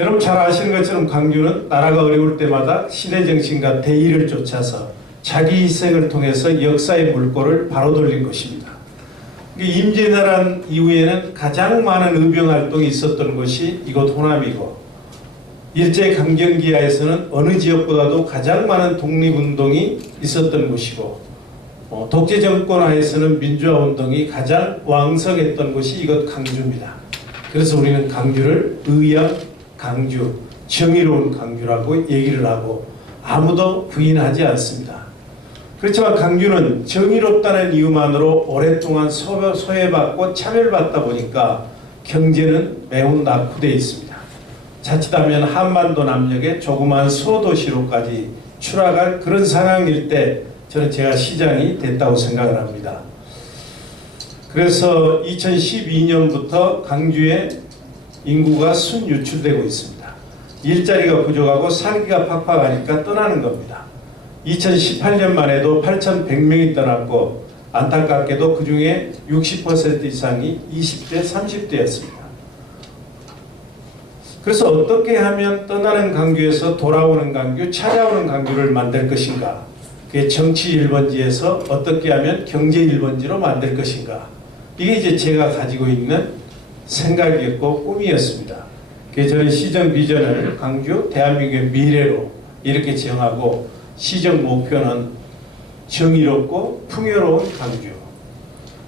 여러분 잘 아시는 것처럼 광주는 나라가 어려울 때마다 시대정신과 대의를 쫓아서 자기 희생을 통해서 역사의 물꼬를 바로 돌린 것입니다. 임진왜란 이후에는 가장 많은 의병활동이 있었던 곳이 이곳 호남이고, 일제강점기하에서는 어느 지역보다도 가장 많은 독립운동이 있었던 곳이고, 독재정권하에서는 민주화운동이 가장 왕성했던 곳이 이곳 광주입니다. 그래서 우리는 광주를 의양 광주, 정의로운 광주라고 얘기를 하고 아무도 부인하지 않습니다. 그렇지만 광주는 정의롭다는 이유만으로 오랫동안 소외받고 차별받다 보니까 경제는 매우 낙후되어 있습니다. 자칫하면 한반도 남녘의 조그만 소도시로까지 추락할 그런 상황일 때 저는 제가 시장이 됐다고 생각을 합니다. 그래서 2012년부터 광주에 인구가 순유출되고 있습니다. 일자리가 부족하고 살기가 팍팍하니까 떠나는 겁니다. 2018년만 해도 8,100명이 떠났고, 안타깝게도 그 중에 60% 이상이 20대, 30대였습니다. 그래서 어떻게 하면 떠나는 광주에서 돌아오는 광주, 찾아오는 광주를 만들 것인가? 그게 정치 1번지에서 어떻게 하면 경제 1번지로 만들 것인가? 이게 이제 제가 가지고 있는 생각이었고 꿈이었습니다. 그래서 저는 시정 비전을 광주 대한민국의 미래로 이렇게 정하고, 시정 목표는 정의롭고 풍요로운 광주.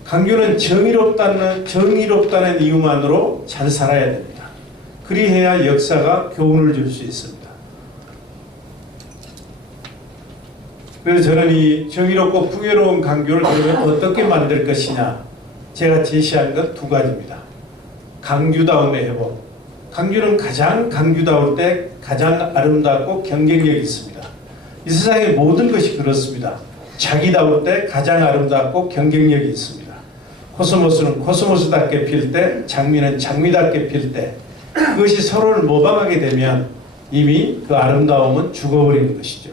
광주는 정의롭다는 이유만으로 잘 살아야 됩니다. 그리해야 역사가 교훈을 줄 수 있습니다. 그래서 저는 이 정의롭고 풍요로운 광주를 그러면 어떻게 만들 것이냐, 제가 제시한 것 두 가지입니다. 광주다움의 회복. 광주는 가장 광주다울 때 가장 아름답고 경쟁력이 있습니다. 이 세상의 모든 것이 그렇습니다. 자기다울 때 가장 아름답고 경쟁력이 있습니다. 코스모스는 코스모스답게 필 때, 장미는 장미답게 필 때, 그것이 서로를 모방하게 되면 이미 그 아름다움은 죽어버리는 것이죠.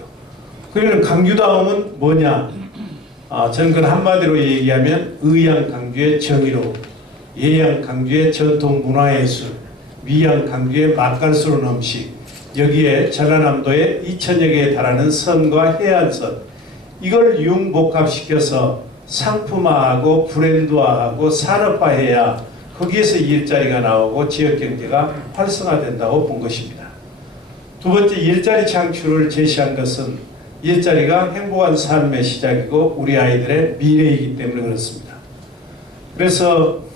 그러면 광주다움은 뭐냐? 저는 그걸 한마디로 얘기하면 의양 광주의 정의로움, 예양 광주의 전통 문화예술, 위양 광주의 맛깔스러운 음식, 여기에 전라남도에 2,000여 개에 달하는 섬과 해안선, 이걸 융복합시켜서 상품화하고 브랜드화하고 산업화해야 거기에서 일자리가 나오고 지역경제가 활성화된다고 본 것입니다. 두 번째, 일자리 창출을 제시한 것은 일자리가 행복한 삶의 시작이고 우리 아이들의 미래이기 때문에 그렇습니다. 그래서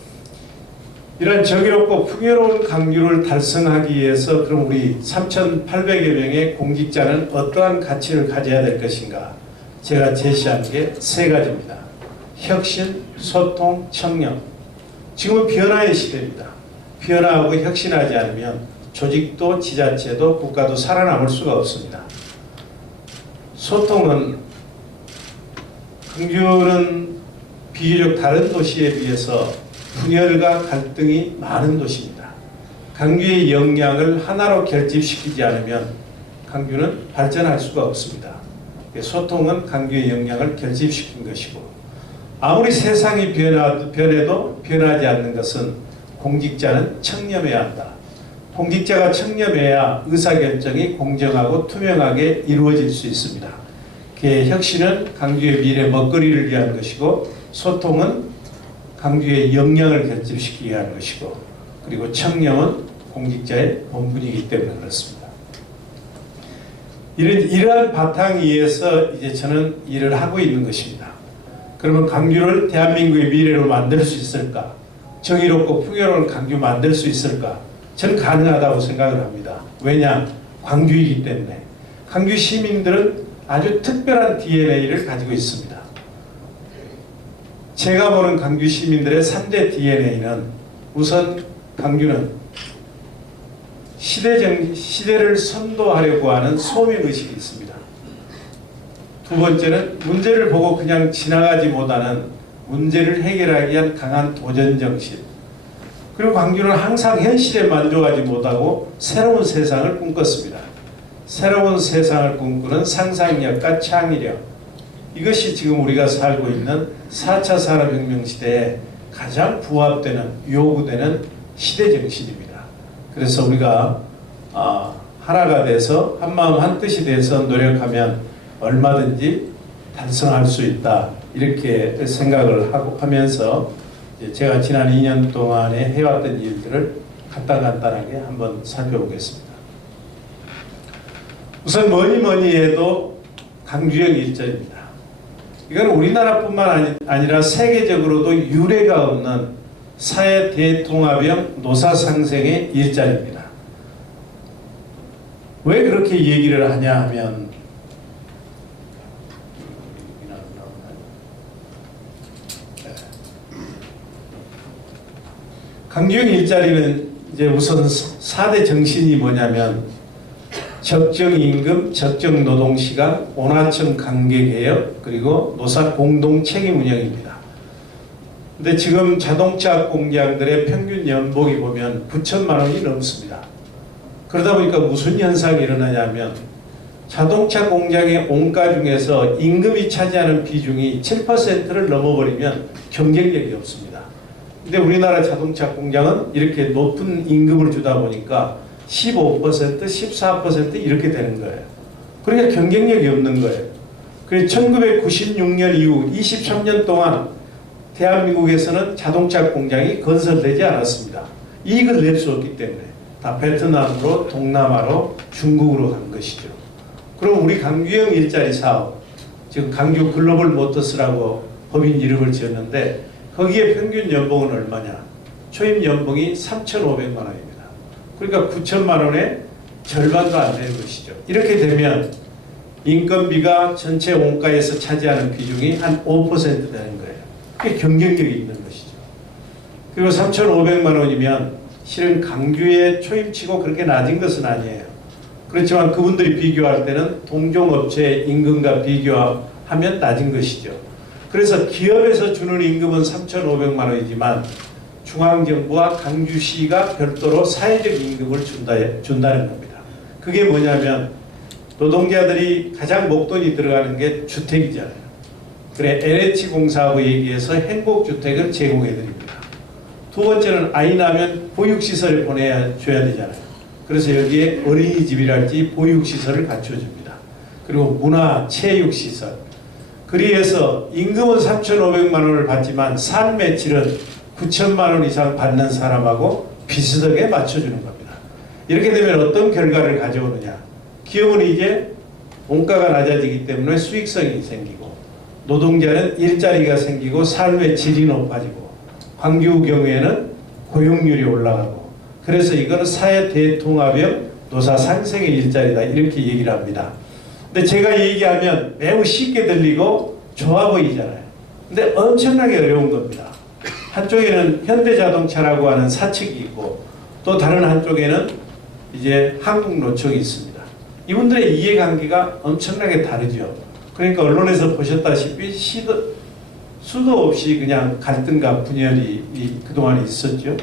이런 정의롭고 풍요로운 광주를 달성하기 위해서 그럼 우리 3,800여 명의 공직자는 어떠한 가치를 가져야 될 것인가? 제가 제시한 게 세 가지입니다. 혁신, 소통, 청렴. 지금은 변화의 시대입니다. 변화하고 혁신하지 않으면 조직도 지자체도 국가도 살아남을 수가 없습니다. 소통은, 광주는 비교적 다른 도시에 비해서 분열과 갈등이 많은 도시입니다. 광주의 역량을 하나로 결집시키지 않으면 광주는 발전할 수가 없습니다. 소통은 광주의 역량을 결집시킨 것이고, 아무리 세상이 변해도 변하지 않는 것은 공직자는 청렴해야 한다. 공직자가 청렴해야 의사결정이 공정하고 투명하게 이루어질 수 있습니다. 혁신은 광주의 미래 먹거리를 위한 것이고, 소통은 광주의 역량을 결집시키기 위한 것이고, 그리고 청렴은 공직자의 본분이기 때문에 그렇습니다. 이러한 바탕 위에서 이제 저는 일을 하고 있는 것입니다. 그러면 광주를 대한민국의 미래로 만들 수 있을까? 정의롭고 풍요로운 광주 만들 수 있을까? 저는 가능하다고 생각을 합니다. 왜냐? 광주이기 때문에. 광주 시민들은 아주 특별한 DNA를 가지고 있습니다. 제가 보는 광주 시민들의 3대 DNA는, 우선 광주는 시대를 선도하려고 하는 소명의식이 있습니다. 두 번째는 문제를 보고 그냥 지나가지 못하는 문제를 해결하기 위한 강한 도전정신. 그리고 광주는 항상 현실에 만족하지 못하고 새로운 세상을 꿈꿨습니다. 새로운 세상을 꿈꾸는 상상력과 창의력, 이것이 지금 우리가 살고 있는 4차 산업혁명 시대에 가장 부합되는, 요구되는 시대정신입니다. 그래서 우리가 하나가 돼서 한마음 한뜻이 돼서 노력하면 얼마든지 달성할 수 있다, 이렇게 생각을 하면서 제가 지난 2년 동안에 해왔던 일들을 간단하게 한번 살펴보겠습니다. 우선 뭐니 해도 강주영 일절입니다. 이건 우리나라뿐만 아니라 세계적으로도 유례가 없는 사회 대통합형 노사 상생의 일자리입니다. 왜 그렇게 얘기를 하냐 하면, 강주영 일자리는 이제 우선 4대 정신이 뭐냐면 적정 임금, 적정 노동 시간, 온화청 관계 개혁, 그리고 노사 공동 책임 운영입니다. 근데 지금 자동차 공장들의 평균 연봉이 보면 9천만 원이 넘습니다. 그러다 보니까 무슨 현상이 일어나냐면 자동차 공장의 원가 중에서 임금이 차지하는 비중이 7%를 넘어버리면 경쟁력이 없습니다. 근데 우리나라 자동차 공장은 이렇게 높은 임금을 주다 보니까 15%, 14% 이렇게 되는 거예요. 그러니까 경쟁력이 없는 거예요. 그래서 1996년 이후 23년 동안 대한민국에서는 자동차 공장이 건설되지 않았습니다. 이익을 낼 수 없기 때문에 다 베트남으로, 동남아로, 중국으로 간 것이죠. 그럼 우리 강주영 일자리 사업, 지금 강주 글로벌 모터스라고 법인 이름을 지었는데 거기에 평균 연봉은 얼마냐? 초임 연봉이 3,500만 원입니다. 그러니까 9천만 원의 절반도 안 되는 것이죠. 이렇게 되면 인건비가 전체 원가에서 차지하는 비중이 한 5% 되는 거예요. 그게 경쟁력이 있는 것이죠. 그리고 3,500만 원이면 실은 강주의 초임치고 그렇게 낮은 것은 아니에요. 그렇지만 그분들이 비교할 때는 동종업체의 임금과 비교하면 낮은 것이죠. 그래서 기업에서 주는 임금은 3,500만 원이지만 중앙정부와 강주시가 별도로 사회적 임금을 준다는 겁니다. 그게 뭐냐면 노동자들이 가장 목돈이 들어가는 게 주택이잖아요. 그래 LH공사하고 얘기해서 행복주택을 제공해드립니다. 두 번째는 아이 낳으면 보육시설에 보내줘야 되잖아요. 그래서 여기에 어린이집이랄지 보육시설을 갖춰줍니다. 그리고 문화, 체육시설. 그리해서 임금은 3,500만 원을 받지만 삶의 질은 9천만 원 이상 받는 사람하고 비슷하게 맞춰주는 겁니다. 이렇게 되면 어떤 결과를 가져오느냐. 기업은 이제 원가가 낮아지기 때문에 수익성이 생기고 노동자는 일자리가 생기고 삶의 질이 높아지고 광주 경우에는 고용률이 올라가고 그래서 이거는 사회 대통합형 노사 상생의 일자리다 이렇게 얘기를 합니다. 근데 제가 얘기하면 매우 쉽게 들리고 좋아 보이잖아요. 근데 엄청나게 어려운 겁니다. 한쪽에는 현대자동차라고 하는 사측이 있고 또 다른 한쪽에는 이제 한국노총이 있습니다. 이분들의 이해관계가 엄청나게 다르죠. 그러니까 언론에서 보셨다시피 수도 없이 그냥 갈등과 분열이 그동안 있었죠.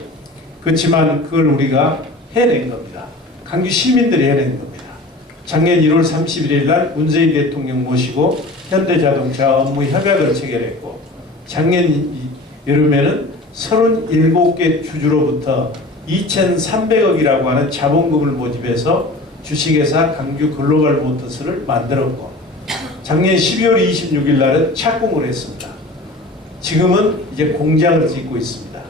그렇지만 그걸 우리가 해낸 겁니다. 강주 시민들이 해낸 겁니다. 작년 1월 31일 날 문재인 대통령 모시고 현대자동차 업무 협약을 체결했고 작년 여름에는 37개 주주로부터 2,300억이라고 하는 자본금을 모집해서 주식회사 강주 글로벌 모터스를 만들었고 작년 12월 26일 날은 착공을 했습니다. 지금은 이제 공장을 짓고 있습니다.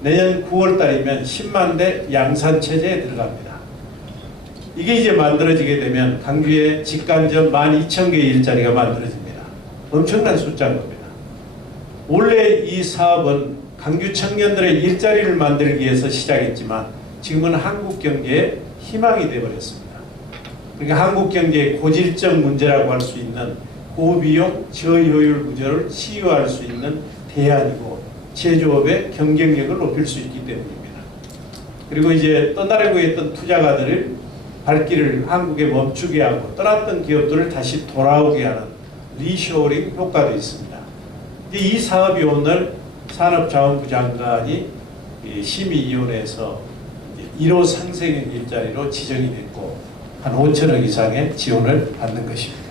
내년 9월 달이면 10만 대 양산 체제에 들어갑니다. 이게 이제 만들어지게 되면 강주에 직관점 12,000개의 일자리가 만들어집니다. 엄청난 숫자인 겁니다. 원래 이 사업은 강주 청년들의 일자리를 만들기 위해서 시작했지만 지금은 한국 경제의 희망이 되어버렸습니다. 그러니까 한국 경제의 고질적 문제라고 할 수 있는 고비용 저효율 구조를 치유할 수 있는 대안이고 제조업의 경쟁력을 높일 수 있기 때문입니다. 그리고 이제 떠나려고 했던 투자가들을 발길을 한국에 멈추게 하고 떠났던 기업들을 다시 돌아오게 하는 리쇼어링 효과도 있습니다. 이 사업이 오늘 산업자원부 장관이 심의위원회에서 1호 상생 일자리로 지정이 됐고 한 5천억 이상의 지원을 받는 것입니다.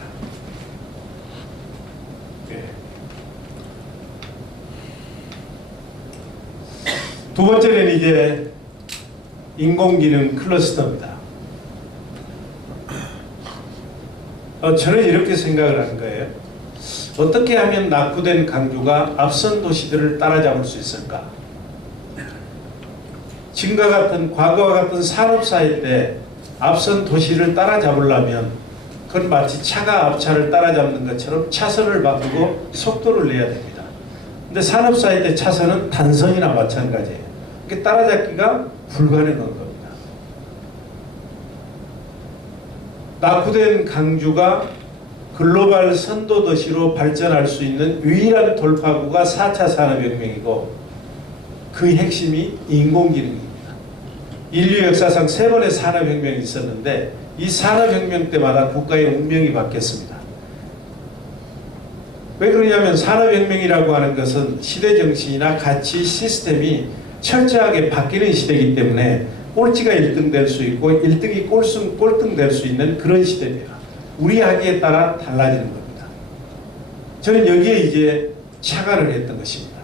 두 번째는 이제 인공지능 클러스터입니다. 저는 이렇게 생각을 한 거예요. 어떻게 하면 낙후된 강주가 앞선 도시들을 따라잡을 수 있을까? 지금과 같은 과거와 같은 산업사회 때 앞선 도시를 따라잡으려면 그건 마치 차가 앞차를 따라잡는 것처럼 차선을 바꾸고 속도를 내야 됩니다. 근데 산업사회 때 차선은 단선이나 마찬가지예요. 그게 따라잡기가 불가능한 겁니다. 낙후된 강주가 글로벌 선도 도시로 발전할 수 있는 유일한 돌파구가 4차 산업혁명이고 그 핵심이 인공지능입니다. 인류 역사상 3번의 산업혁명이 있었는데 이 산업혁명 때마다 국가의 운명이 바뀌었습니다. 왜 그러냐면 산업혁명이라고 하는 것은 시대정신이나 가치 시스템이 철저하게 바뀌는 시대이기 때문에 꼴찌가 1등 될 수 있고 1등이 꼴등 될 수 있는 그런 시대입니다. 우리 하기에 따라 달라지는 겁니다. 저는 여기에 이제 착안을 했던 것입니다.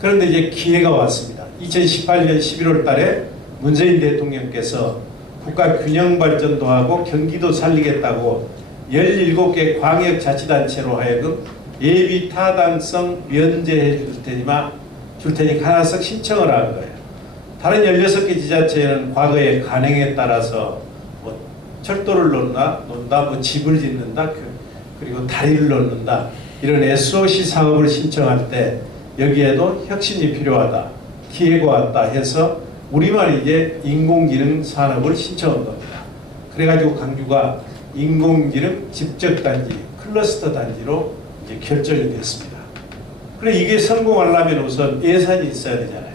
그런데 이제 기회가 왔습니다. 2018년 11월 달에 문재인 대통령께서 국가 균형 발전도 하고 경기도 살리겠다고 17개 광역자치단체로 하여금 예비 타당성 면제해 줄 테니까 하나씩 신청을 한 거예요. 다른 16개 지자체는 과거의 관행에 따라서 뭐 철도를 놓는다, 뭐 집을 짓는다, 그리고 다리를 놓는다 이런 SOC 사업을 신청할 때 여기에도 혁신이 필요하다, 기회가 왔다 해서 우리만 이제 인공지능 산업을 신청한 겁니다. 그래가지고 강주가 인공지능 집적단지, 클러스터 단지로 이제 결정이 됐습니다. 그래 이게 성공하려면 우선 예산이 있어야 되잖아요.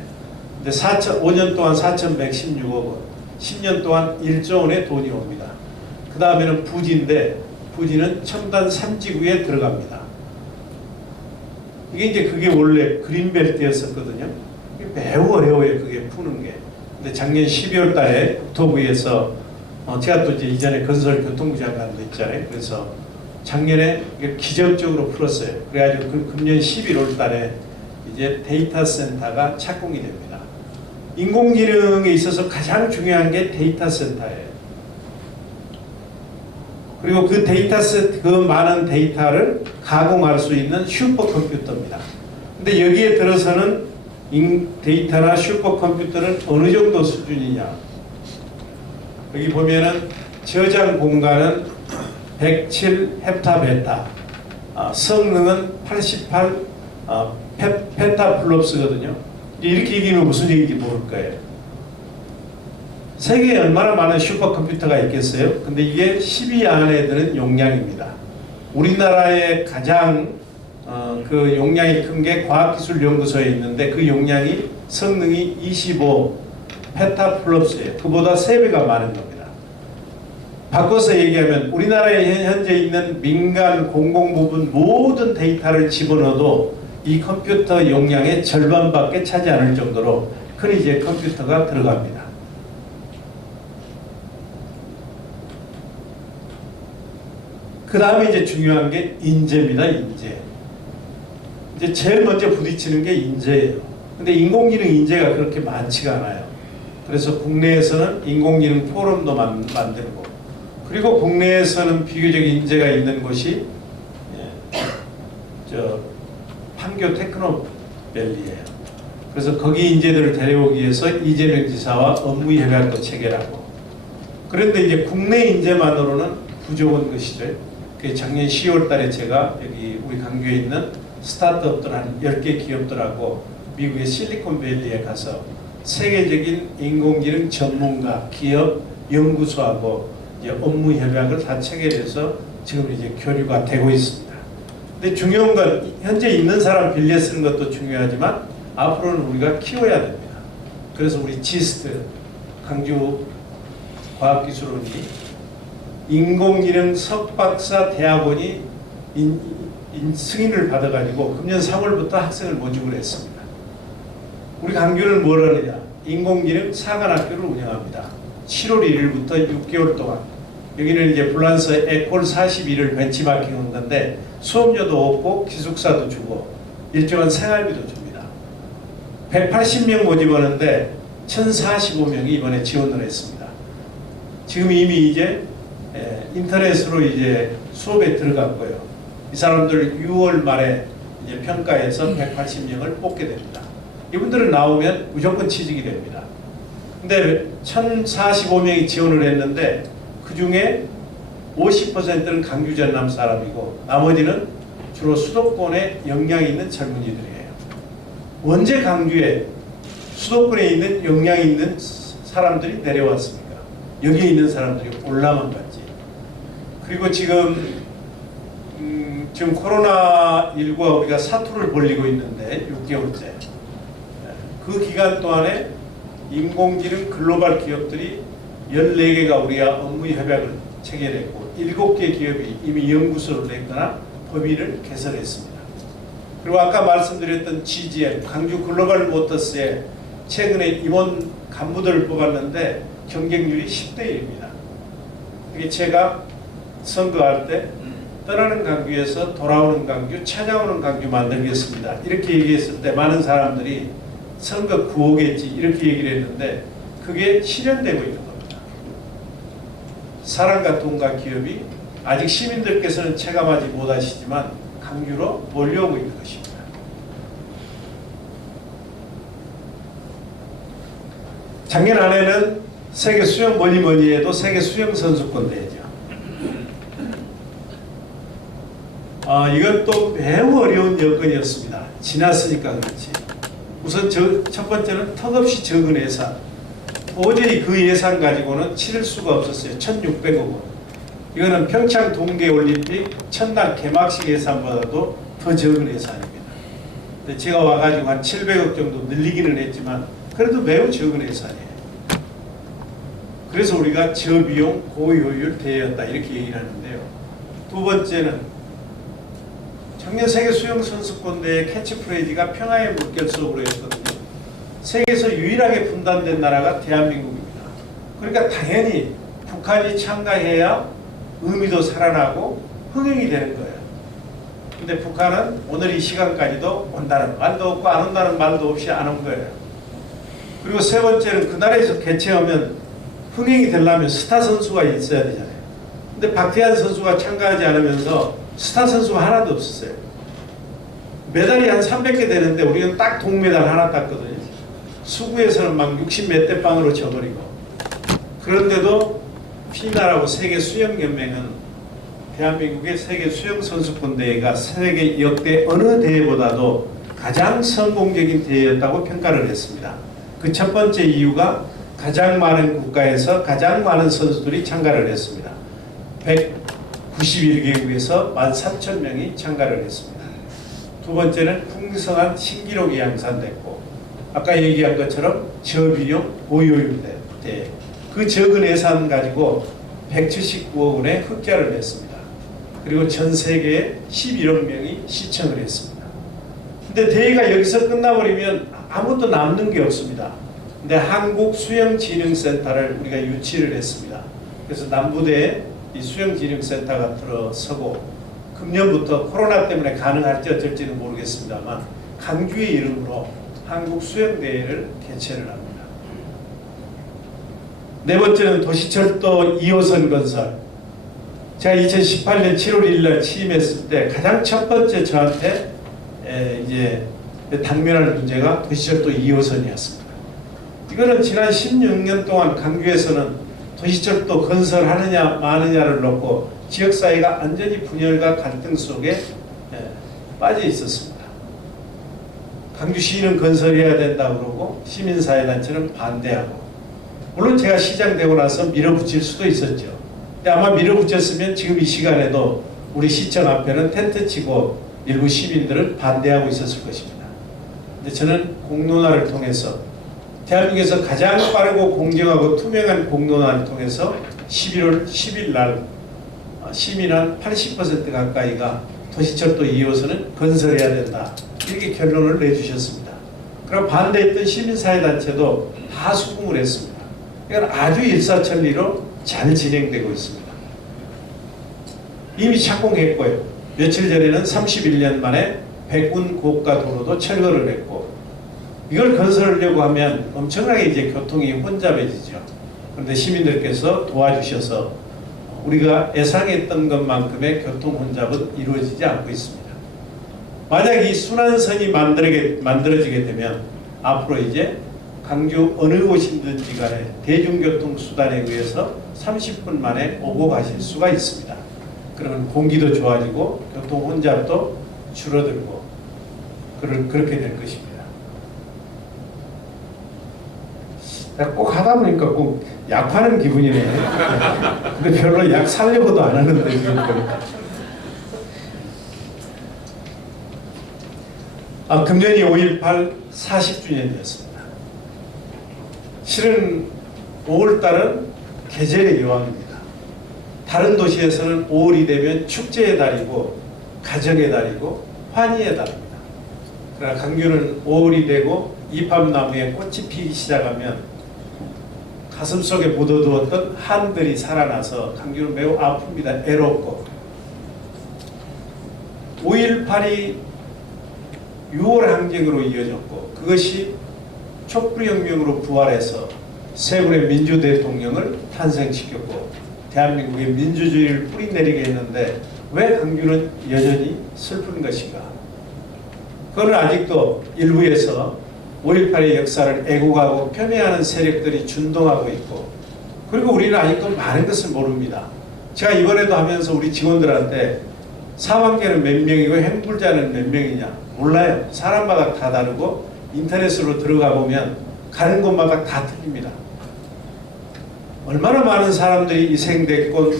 근데 5년 동안 4,116억 원, 10년 동안 1조 원의 돈이 옵니다. 그 다음에는 부지인데 부지는 첨단 3지구에 들어갑니다. 이게 이제 그게 원래 그린벨트였었거든요. 매우 어려워요. 그게 푸는 게. 근데 작년 12월 달에 국토부에서 제가 또 이제 이전에 건설교통부 장관도 있잖아요. 그래서 작년에 기적적으로 풀었어요. 그래가지고 금년 11월 달에 이제 데이터 센터가 착공이 됩니다. 인공지능에 있어서 가장 중요한 게 데이터 센터예요. 그리고 그 많은 데이터를 가공할 수 있는 슈퍼컴퓨터입니다. 근데 여기에 들어서는 데이터나 슈퍼컴퓨터는 어느 정도 수준이냐. 여기 보면은 저장 공간은 107 헥타베타, 성능은 88 페타플롭스거든요. 이렇게 얘기하면 무슨 얘기인지 모를 거예요. 세계에 얼마나 많은 슈퍼컴퓨터가 있겠어요? 근데 이게 10위 안에 드는 용량입니다. 우리나라의 가장 그 용량이 큰 게 과학기술연구소에 있는데 그 용량이 성능이 25 페타플롭스예요. 그보다 3배가 많은 겁니다. 바꿔서 얘기하면 우리나라에 현재 있는 민간 공공 부분 모든 데이터를 집어넣어도 이 컴퓨터 용량의 절반밖에 차지 않을 정도로 큰 이제 컴퓨터가 들어갑니다. 그 다음에 이제 중요한 게 인재입니다. 인재. 이제 제일 먼저 부딪히는 게 인재예요. 근데 인공지능 인재가 그렇게 많지가 않아요. 그래서 국내에서는 인공지능 포럼도 만들고, 그리고 국내에서는 비교적 인재가 있는 곳이 판교 테크노밸리예요. 그래서 거기 인재들을 데려오기 위해서 이재명 지사와 업무 협약도 체결하고. 그런데 이제 국내 인재만으로는 부족한 것이죠. 작년 10월 달에 제가 여기 우리 강주에 있는 스타트업들 한 10개 기업들하고 미국의 실리콘밸리에 가서 세계적인 인공지능 전문가, 기업, 연구소하고 이제 업무 협약을 다 체결해서 지금 이제 교류가 되고 있습니다. 근데 중요한 건 현재 있는 사람 빌려 쓰는 것도 중요하지만 앞으로는 우리가 키워야 됩니다. 그래서 우리 지스트 강주 과학기술원이 인공지능 석박사 대학원이 승인을 받아가지고 금년 3월부터 학생을 모집을 했습니다. 우리 강주는 뭘 하느냐? 인공지능 사관학교를 운영합니다. 7월 1일부터 6개월 동안. 여기는 이제 프랑스 에콜 41을 벤치마킹한 건데 수업료도 없고 기숙사도 주고 일정한 생활비도 줍니다. 180명 모집하는데 1045명이 이번에 지원을 했습니다. 지금 이미 이제 인터넷으로 이제 수업에 들어갔고요. 이 사람들 6월 말에 이제 평가해서 180명을 뽑게 됩니다. 이분들은 나오면 무조건 취직이 됩니다. 근데 1,045명이 지원을 했는데 그 중에 50%는 강주 전남 사람이고 나머지는 주로 수도권에 역량이 있는 젊은이들이에요. 언제 강주에 수도권에 있는 역량이 있는 사람들이 내려왔습니까? 여기에 있는 사람들이 올라만 갔지. 그리고 지금 코로나19가 우리가 사투를 벌이고 있는데 6개월째. 그 기간 동안에 인공지능 글로벌 기업들이 14개가 우리가 업무 협약을 체결했고 7개 기업이 이미 연구소를 냈거나 법인을 개설했습니다. 그리고 아까 말씀드렸던 GGM, 강주 글로벌 모터스에 최근에 임원 간부들을 뽑았는데 경쟁률이 10대 1입니다. 이게 제가 선거할 때 떠나는 강주에서 돌아오는 강주, 찾아오는 강주 만들겠습니다. 이렇게 얘기했을 때 많은 사람들이 선거 구호겠지 이렇게 얘기를 했는데 그게 실현되고 있는 겁니다. 사랑과 돈과 기업이 아직 시민들께서는 체감하지 못하시지만 강주로 몰려오고 있는 것입니다. 작년 안에는 세계 수영 뭐니 해도 세계 수영 선수권 대회죠. 이건 또 매우 어려운 여건이었습니다. 지났으니까 그렇지. 우선 첫 번째는 턱없이 적은 예산. 도저히 그 예산 가지고는 치를 수가 없었어요. 1,600억 원. 이거는 평창 동계올림픽 천당 개막식 예산보다도 더 적은 예산입니다. 근데 제가 와가지고 한 700억 정도 늘리기는 했지만 그래도 매우 적은 예산이에요. 그래서 우리가 저비용 고효율 대회였다 이렇게 얘기를 하는데요. 두 번째는 작년 세계 수영 선수권 대회 캐치프레이즈가 평화의 물결 속으로였거든요. 세계에서 유일하게 분단된 나라가 대한민국입니다. 그러니까 당연히 북한이 참가해야 의미도 살아나고 흥행이 되는 거예요. 근데 북한은 오늘 이 시간까지도 온다는 말도 없고 안 온다는 말도 없이 안 온 거예요. 그리고 세 번째는 그 나라에서 개최하면 흥행이 되려면 스타 선수가 있어야 되잖아요. 근데 박태환 선수가 참가하지 않으면서 스타 선수가 하나도 없었어요. 메달이 한 300개 되는데 우리는 딱 동메달 하나 땄거든요. 수구에서는 막 60 몇 대 빵으로 져버리고. 그런데도 피나라고 세계 수영연맹은 대한민국의 세계 수영 선수권 대회가 세계 역대 어느 대회보다도 가장 성공적인 대회였다고 평가를 했습니다. 그 첫 번째 이유가 가장 많은 국가에서 가장 많은 선수들이 참가를 했습니다. 191개국에서 13,000명이 참가를 했습니다. 두 번째는 풍성한 신기록이 양산됐고 아까 얘기한 것처럼 저비용 고효율 대회. 그 적은 예산 가지고 179억 원의 흑자를 냈습니다. 그리고 전 세계에 11억 명이 시청을 했습니다. 근데 대회가 여기서 끝나버리면 아무것도 남는 게 없습니다. 근데 한국수영진흥센터를 우리가 유치를 했습니다. 그래서 남부대에 이 수영진흥센터가 들어서고 금년부터 코로나 때문에 가능할지 어쩔지는 모르겠습니다만 강주의 이름으로 한국수영대회를 개최를 합니다. 네 번째는 도시철도 2호선 건설. 제가 2018년 7월 1일 날 취임했을 때 가장 첫 번째 저한테 이제 당면할 문제가 도시철도 2호선이었습니다. 이거는 지난 16년 동안 강주에서는 도시철도 건설하느냐 마느냐를 놓고 지역사회가 완전히 분열과 갈등 속에 빠져 있었습니다. 강주시는 건설해야 된다고 그러고 시민사회단체는 반대하고 물론 제가 시장 되고 나서 밀어붙일 수도 있었죠. 근데 아마 밀어붙였으면 지금 이 시간에도 우리 시청 앞에는 텐트 치고 일부 시민들은 반대하고 있었을 것입니다. 근데 저는 공론화를 통해서 대한민국에서 가장 빠르고 공정하고 투명한 공론화를 통해서 11월 10일 날 시민 한 80% 가까이가 도시철도 2호선은 건설해야 된다. 이렇게 결론을 내주셨습니다. 그럼 반대했던 시민사회단체도 다 수긍을 했습니다. 이건 아주 일사천리로 잘 진행되고 있습니다. 이미 착공했고요. 며칠 전에는 31년 만에 백운 고가 도로도 철거를 했고 이걸 건설하려고 하면 엄청나게 이제 교통이 혼잡해지죠. 그런데 시민들께서 도와주셔서 우리가 예상했던 것만큼의 교통 혼잡은 이루어지지 않고 있습니다. 만약 이 순환선이 만들어지게 되면 앞으로 이제 광주 어느 곳이든지 간에 대중교통 수단에 의해서 30분 만에 오고 가실 수가 있습니다. 그러면 공기도 좋아지고 교통 혼잡도 줄어들고 그렇게 될 것입니다. 꼭 하다 보니까 꼭 약하는 기분이네. 근데 별로 약 살려고도 안 하는데 지금 보니까. 금년이 5.18 40주년이었습니다. 실은 5월달은 계절의 여왕입니다. 다른 도시에서는 5월이 되면 축제의 달이고 가정의 달이고 환희의 달입니다. 그러나 광주는 5월이 되고 이팝나무에 꽃이 피기 시작하면 가슴속에 묻어두었던 한들이 살아나서 광주는 매우 아픕니다. 애롭고 5.18이 6월 항쟁으로 이어졌고 그것이 촛불혁명으로 부활해서 세 분의 민주 대통령을 탄생시켰고 대한민국의 민주주의를 뿌리내리게 했는데 왜 광주는 여전히 슬픈 것인가? 그건 아직도 일부에서 5.18의 역사를 애국하고 폄훼하는 세력들이 준동하고 있고 그리고 우리는 아직도 많은 것을 모릅니다. 제가 이번에도 하면서 우리 직원들한테 사망자는 몇 명이고 행불자는 몇 명이냐 몰라요. 사람마다 다 다르고 인터넷으로 들어가 보면 가는 곳마다 다 틀립니다. 얼마나 많은 사람들이 희생됐고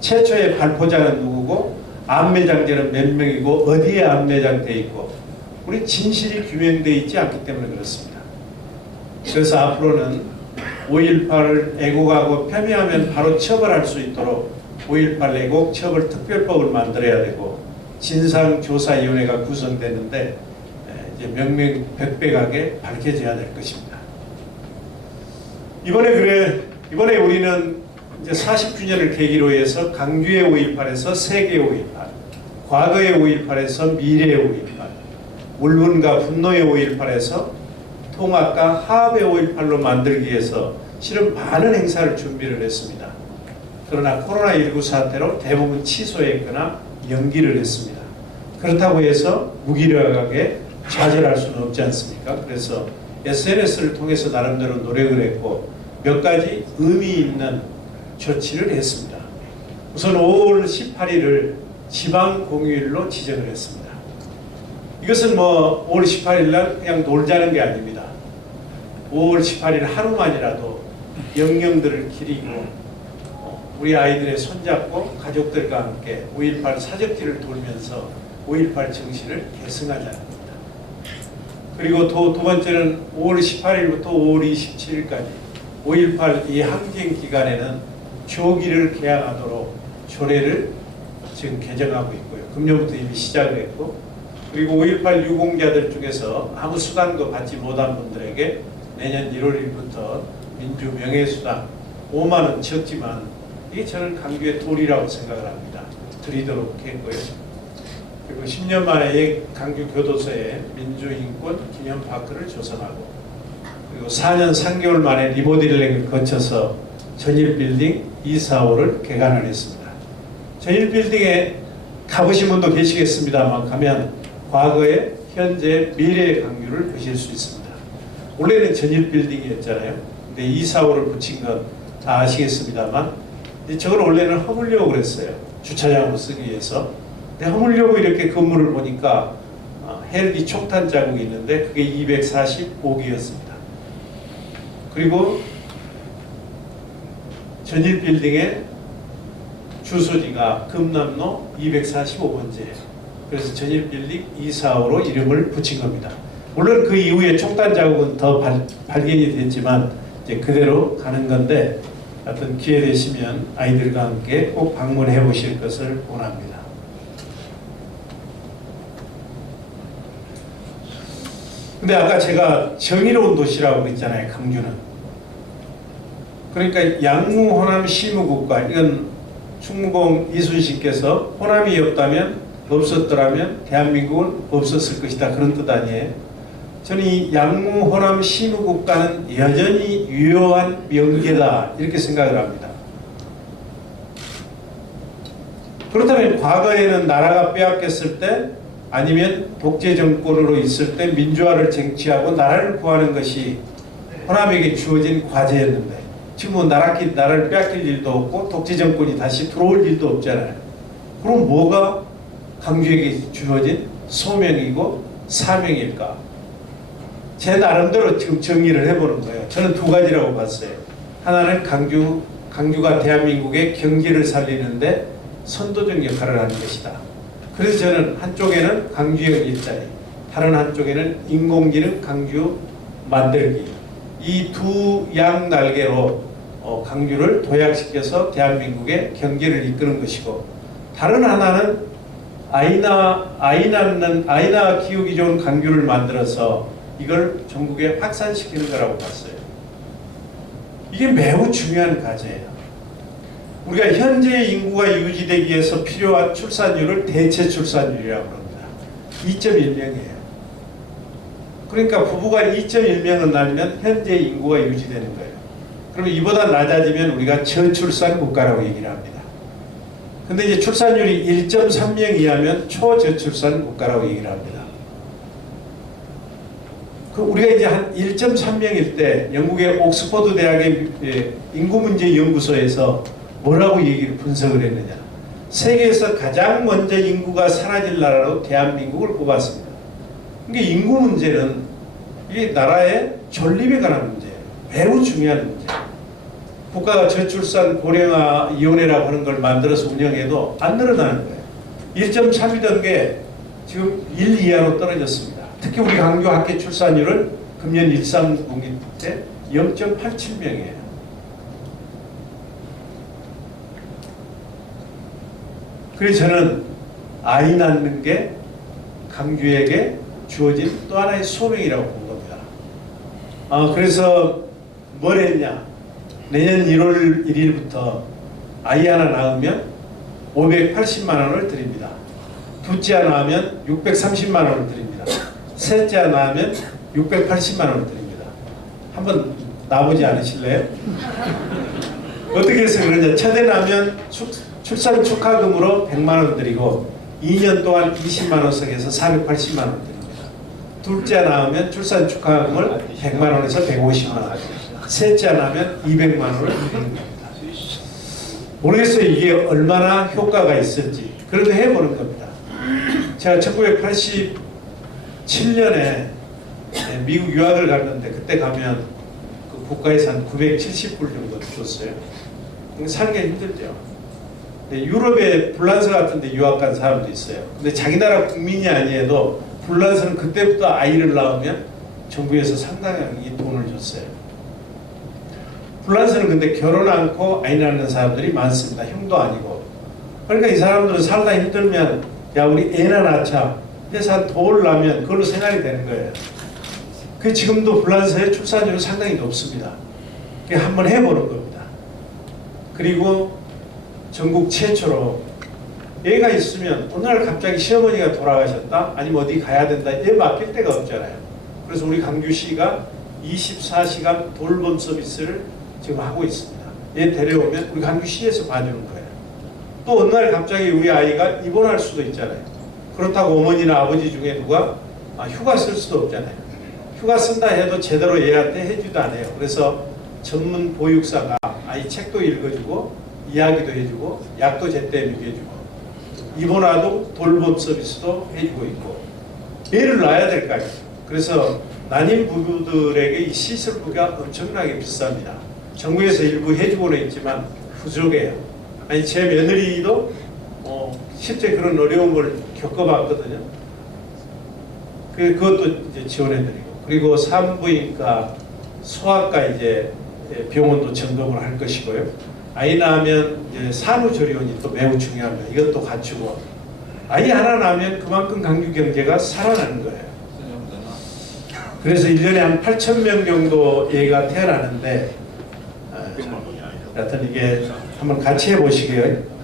최초의 발포자는 누구고 안매장자는 몇 명이고 어디에 안매장돼 있고 우리 진실이 규명되어 있지 않기 때문에 그렇습니다. 그래서 앞으로는 5.18을 애국하고 폄훼하면 바로 처벌할 수 있도록 5.18 애국 처벌 특별법을 만들어야 되고 진상조사위원회가 구성되는데 이제 명명백백하게 밝혀져야 될 것입니다. 이번에 우리는 이제 40주년을 계기로 해서 광주의 5.18에서 세계의 5.18, 과거의 5.18에서 미래의 5.18, 울분과 분노의 5.18에서 통합과 화합의 5.18로 만들기 위해서 실은 많은 행사를 준비를 했습니다. 그러나 코로나19 사태로 대부분 취소했거나 연기를 했습니다. 그렇다고 해서 무기력하게 좌절할 수는 없지 않습니까? 그래서 SNS를 통해서 나름대로 노력을 했고 몇 가지 의미 있는 조치를 했습니다. 우선 5월 18일을 지방공휴일로 지정을 했습니다. 이것은 5월 18일 날 그냥 놀자는 게 아닙니다. 5월 18일 하루만이라도 영령들을 기리고 우리 아이들의 손잡고 가족들과 함께 5.18 사적지를 돌면서 5.18 정신을 계승하자는 겁니다. 그리고 두 번째는 5월 18일부터 5월 27일까지 5.18 이 항쟁 기간에는 조기를 개항하도록 조례를 지금 개정하고 있고요. 금년부터 이미 시작을 했고 그리고 5.18 유공자들 중에서 아무 수당도 받지 못한 분들에게 내년 1월 1일부터 민주 명예수당 5만 원 적지만 이게 저는 광주의 도리라고 생각을 합니다. 드리도록 했고요. 그리고 10년 만에 광주 교도소에 민주인권 기념파크를 조성하고 그리고 4년 3개월 만에 리모델링을 거쳐서 전일빌딩 245를 개관을 했습니다. 전일빌딩에 가보신 분도 계시겠습니다만 가면 과거의, 현재, 미래의 광주를 보실 수 있습니다. 원래는 전일빌딩이었잖아요. 근데 245를 붙인 건 다 아시겠습니다만 저걸 원래는 허물려고 그랬어요. 주차장으로 쓰기 위해서. 근데 허물려고 이렇게 건물을 보니까 헬기 총탄 자국이 있는데 그게 245기였습니다. 그리고 전일빌딩의 주소지가 금남로 245번지예요. 그래서 전일빌딩 245로 이름을 붙인 겁니다. 물론 그 이후에 총탄 자국은 더 발견이 됐지만 이제 그대로 가는 건데 어떤 기회 되시면 아이들과 함께 꼭 방문해 보실 것을 원합니다. 근데 아까 제가 정의로운 도시라고 그랬잖아요. 광주는. 그러니까 양무 호남 시무국가 이건 충무공 이순신께서 호남이 없다면 없었더라면 대한민국은 없었을 것이다 그런 뜻 아니에요. 저는 이 양무 호남 시무국가는 여전히 유효한 명제다 이렇게 생각을 합니다. 그렇다면 과거에는 나라가 빼앗겼을 때 아니면 독재 정권으로 있을 때 민주화를 쟁취하고 나라를 구하는 것이 호남에게 주어진 과제였는데 지금은 나라를 빼앗길 일도 없고 독재 정권이 다시 들어올 일도 없잖아요. 그럼 뭐가 강주에게 주어진 소명이고 사명일까? 제 나름대로 지금 정리를 해보는 거예요. 저는 두 가지라고 봤어요. 하나는 강주가 대한민국의 경제를 살리는데 선도적 역할을 하는 것이다. 그래서 저는 한쪽에는 강주역 일자리, 다른 한쪽에는 인공지능 강주 만들기, 이 두 양 날개로 강주를 도약시켜서 대한민국의 경제를 이끄는 것이고, 다른 하나는 아이 낳아 키우기 좋은 강주를 만들어서 이걸 전국에 확산시키는 거라고 봤어요. 이게 매우 중요한 과제예요. 우리가 현재 인구가 유지되기 위해서 필요한 출산율을 대체 출산율이라고 합니다. 2.1명이에요. 그러니까 부부가 2.1명은 낳으면 현재 인구가 유지되는 거예요. 그러면 이보다 낮아지면 우리가 저출산 국가라고 얘기를 합니다. 근데 이제 출산율이 1.3명 이하면 초저출산 국가라고 얘기를 합니다. 우리가 이제 한 1.3명일 때 영국의 옥스퍼드 대학의 인구문제연구소에서 뭐라고 얘기를 분석을 했느냐. 세계에서 가장 먼저 인구가 사라질 나라로 대한민국을 꼽았습니다. 그러니까 인구 문제는 이 나라의 존립에 관한 문제예요. 매우 중요한 문제예요. 국가가 저출산 고령화 위원회라고 하는 걸 만들어서 운영해도 안 늘어나는 거예요. 1.3이던 게 지금 1 이하로 떨어졌습니다. 특히 우리 강주 학교 출산율은 금년 13분기 때 0.87명이에요. 그래서 저는 아이 낳는 게 강주에게 주어진 또 하나의 소명이라고 본 겁니다. 그래서 뭘 했냐. 내년 1월 1일부터 아이 하나 낳으면 580만 원을 드립니다. 둘째 하나 낳으면 630만 원을 드립니다. 셋째 하나 낳으면 680만 원을 드립니다. 한번 낳아보지 않으실래요? 어떻게 해서 그러냐. 첫째 낳으면 출산 축하금으로 100만 원 드리고 2년 동안 20만 원씩해서 480만 원 드립니다. 둘째 낳으면 출산 축하금을 100만 원에서 150만 원, 셋째 낳으면 200만 원을 드리는 겁니다. 모르겠어요. 이게 얼마나 효과가 있을지. 그래도 해보는 겁니다. 제가 1987년에 미국 유학을 갔는데 그때 가면 그 국가에서 한 970불 정도 줬어요. 사는 게 힘들죠. 유럽의 불란서 같은 데 유학 간 사람도 있어요. 근데 자기 나라 국민이 아니어도 불란서는 그때부터 아이를 낳으면 정부에서 상당히 돈을 줬어요. 불란서는 근데 결혼 않고 아이 낳는 사람들이 많습니다. 형도 아니고. 그러니까 이 사람들은 살다 힘들면 야 우리 애나 낳자 해서 한 돌 나면 그걸로 생활이 되는 거예요. 그 지금도 불란서의 출산율은 상당히 높습니다. 한번 해보는 겁니다. 그리고 전국 최초로 애가 있으면 어느 날 갑자기 시어머니가 돌아가셨다 아니면 어디 가야 된다 애 맡길 데가 없잖아요. 그래서 우리 강주시가 24시간 돌봄 서비스를 지금 하고 있습니다. 얘 데려오면 우리 강주시에서 봐주는 거예요. 또 어느 날 갑자기 우리 아이가 입원할 수도 있잖아요. 그렇다고 어머니나 아버지 중에 누가 휴가 쓸 수도 없잖아요. 휴가 쓴다 해도 제대로 얘한테 해주도 안 해요. 그래서 전문 보육사가 아이 책도 읽어주고 이야기도 해주고 약도 제때 먹여주고 입원아동 돌봄 서비스도 해주고 있고 애를 낳아야 될 거 아니에요. 그래서 난임 부부들에게 이 시설비가 엄청나게 비쌉니다. 정부에서 일부 해주고는 있지만 부족해요. 아니 제 며느리도 실제 그런 어려움을 겪어봤거든요. 그것도 이제 지원해드리고 그리고 산부인과 소아과 이제 병원도 점검을 할 것이고요. 아이 낳으면 이제 산후조리원이 또 매우 중요합니다. 이것도 갖추고 아이 하나 낳으면 그만큼 강주 경제가 살아나는 거예요. 그래서 1년에 한 8,000명 정도 애가 태어나는데 하여튼 이게 한번 같이 해보시게요.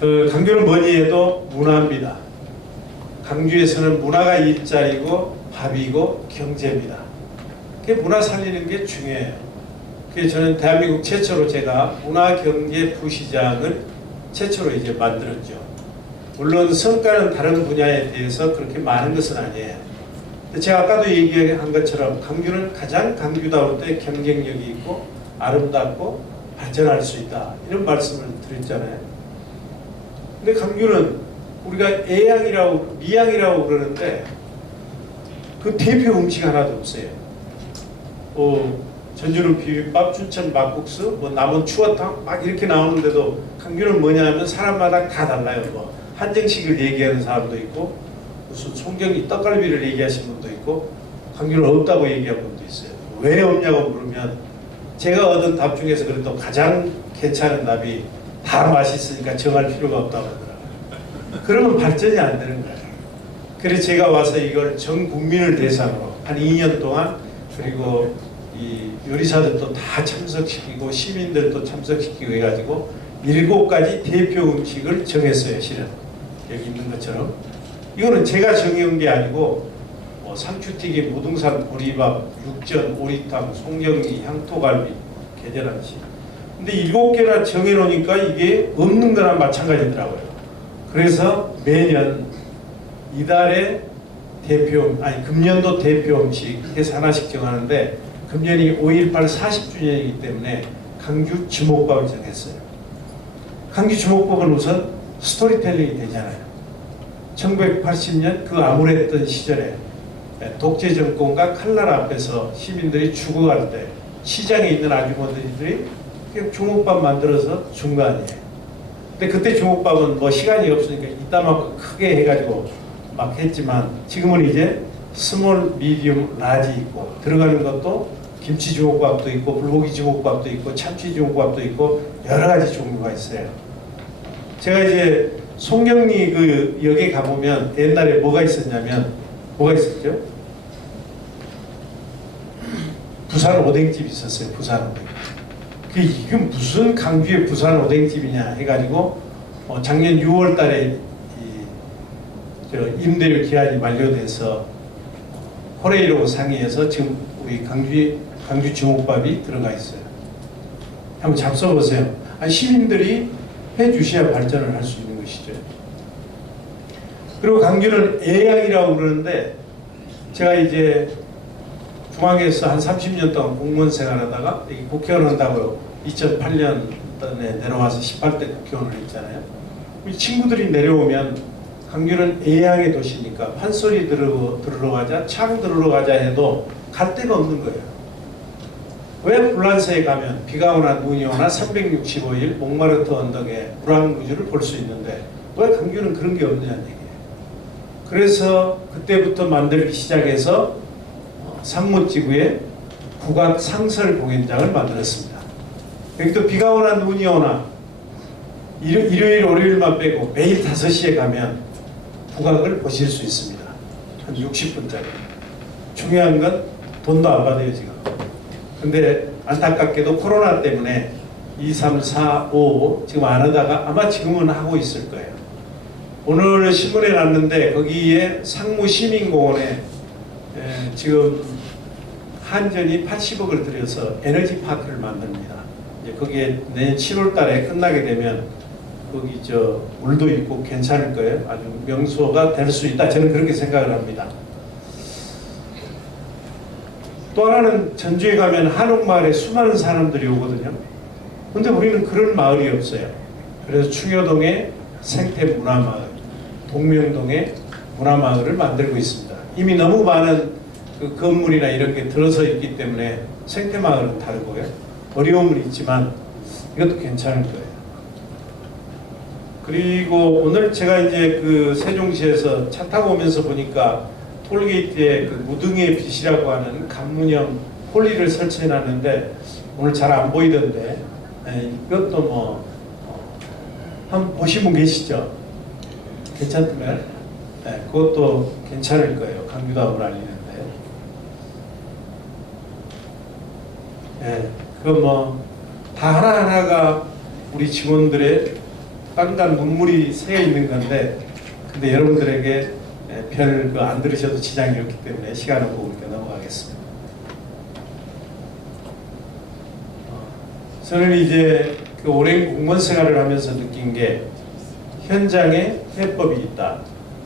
강주는 뭐니 해도 문화입니다. 강주에서는 문화가 일자리고 밥이고 경제입니다. 문화 살리는 게 중요해요. 그래서 저는 대한민국 최초로 제가 문화경제부시장을 최초로 이제 만들었죠. 물론 성과는 다른 분야에 대해서 그렇게 많은 것은 아니에요. 근데 제가 아까도 얘기한 것처럼 광주는 가장 광주다울 때 경쟁력이 있고 아름답고 발전할 수 있다, 이런 말씀을 드렸잖아요. 근데 광주는 우리가 애양이라고 미양이라고 그러는데 그 대표 음식 하나도 없어요. 전주는 비빔밥, 춘천 막국수, 남원 추어탕 막 이렇게 나오는데도 광주는 뭐냐면 사람마다 다 달라요. 한정식을 얘기하는 사람도 있고 무슨 송경이 떡갈비를 얘기하시는 분도 있고 광주는 없다고 얘기한 분도 있어요. 왜 없냐고 물으면 제가 얻은 답 중에서 그래도 가장 괜찮은 답이 다 맛있으니까 정할 필요가 없다고 하더라고요. 그러면 발전이 안 되는 거예요. 그래서 제가 와서 이걸 전 국민을 대상으로 한 2년 동안, 그리고 이 요리사들도 다 참석시키고 시민들도 참석시키고 해가지고 7가지 대표 음식을 정했어요. 실은 여기 있는 것처럼 이거는 제가 정해온 게 아니고 상추튀김, 무등산 보리밥, 육전, 오리탕, 송경이, 향토갈비, 계절한식. 근데 7개나 정해놓으니까 이게 없는 거나 마찬가지더라고요. 그래서 매년 이달에 금년도 대표 음식 해서 하나씩 정하는데, 금년이 5.18 40주년이기 때문에 광주 주먹밥을 정했어요. 광주 주먹밥은 우선 스토리텔링이 되잖아요. 1980년 그 암울했던 시절에 독재 정권과 칼날 앞에서 시민들이 죽어갈 때 시장에 있는 아주머니들이 그냥 주먹밥 만들어서 준 거 아니에요. 근데 그때 주먹밥은 시간이 없으니까 이따만큼 크게 해가지고 막 했지만, 지금은 이제 스몰, 미디움, 라지 있고, 들어가는 것도 김치 주먹밥도 있고 불고기 주먹밥도 있고 참치 주먹밥도 있고 여러 가지 종류가 있어요. 제가 이제 송경리 그 역에 가보면 옛날에 뭐가 있었냐면, 뭐가 있었죠? 부산 오뎅집이 있었어요. 부산 오뎅. 이게 무슨 광주의 부산 오뎅집이냐 해가지고 작년 6월 달에 임대료 기한이 만료돼서 호레이로 상의해서 지금 우리 광주 주먹밥이 들어가 있어요. 한번 잡숴보세요. 시민들이 해주셔야 발전을 할 수 있는 것이죠. 그리고 광주는 애양이라고 그러는데, 제가 이제 중앙에서 한 30년 동안 공무원 생활하다가 여기 국회의원 한다고 2008년에 내려와서 18대 국회의원을 했잖아요. 우리 친구들이 내려오면 광주는 애양의 도시니까 판소리 들으러 가자, 창 들으러 가자 해도 갈 데가 없는 거예요. 왜 불란서에 가면 비가 오나 눈이 오나 365일 몽마르트 언덕에 불황구주를 볼 수 있는데 왜 광주는 그런 게 없느냐는 얘기예요. 그래서 그때부터 만들기 시작해서 상무지구에 국악 상설 공연장을 만들었습니다. 여기도 비가 오나 눈이 오나 일요일 월요일만 빼고 매일 5시에 가면 국악을 보실 수 있습니다. 한 60분짜리. 중요한 건 돈도 안 받아요 지금. 근데 안타깝게도 코로나 때문에 2, 3, 4, 5 지금 안 하다가 아마 지금은 하고 있을 거예요. 오늘 신문에 났는데 거기에 상무시민공원에 지금 한전이 80억을 들여서 에너지파크를 만듭니다. 이제 거기에 내년 7월 달에 끝나게 되면 거기 물도 있고 괜찮을 거예요. 아주 명소가 될 수 있다. 저는 그렇게 생각을 합니다. 또 하나는 전주에 가면 한옥마을에 수많은 사람들이 오거든요. 근데 우리는 그런 마을이 없어요. 그래서 충효동에 생태문화마을, 동명동에 문화마을을 만들고 있습니다. 이미 너무 많은 그 건물이나 이런 게 들어서 있기 때문에 생태마을은 다르고요. 어려움은 있지만 이것도 괜찮을 거예요. 그리고 오늘 제가 이제 그 세종시에서 차 타고 오면서 보니까 톨게이트에 그 무등의 빛이라고 하는 간문형 홀리를 설치해 놨는데 오늘 잘 안 보이던데, 이것도 한번 보신 분 계시죠? 괜찮으면 그것도 괜찮을 거예요. 강규다움을 알리는데. 다 하나하나가 우리 직원들의 땀과 눈물이 새어 있는 건데, 근데 여러분들에게 별 안 들으셔도 지장이 없기 때문에 시간을 보니까 넘어가겠습니다. 저는 이제 그 오랜 공무원 생활을 하면서 느낀 게 현장에 해법이 있다.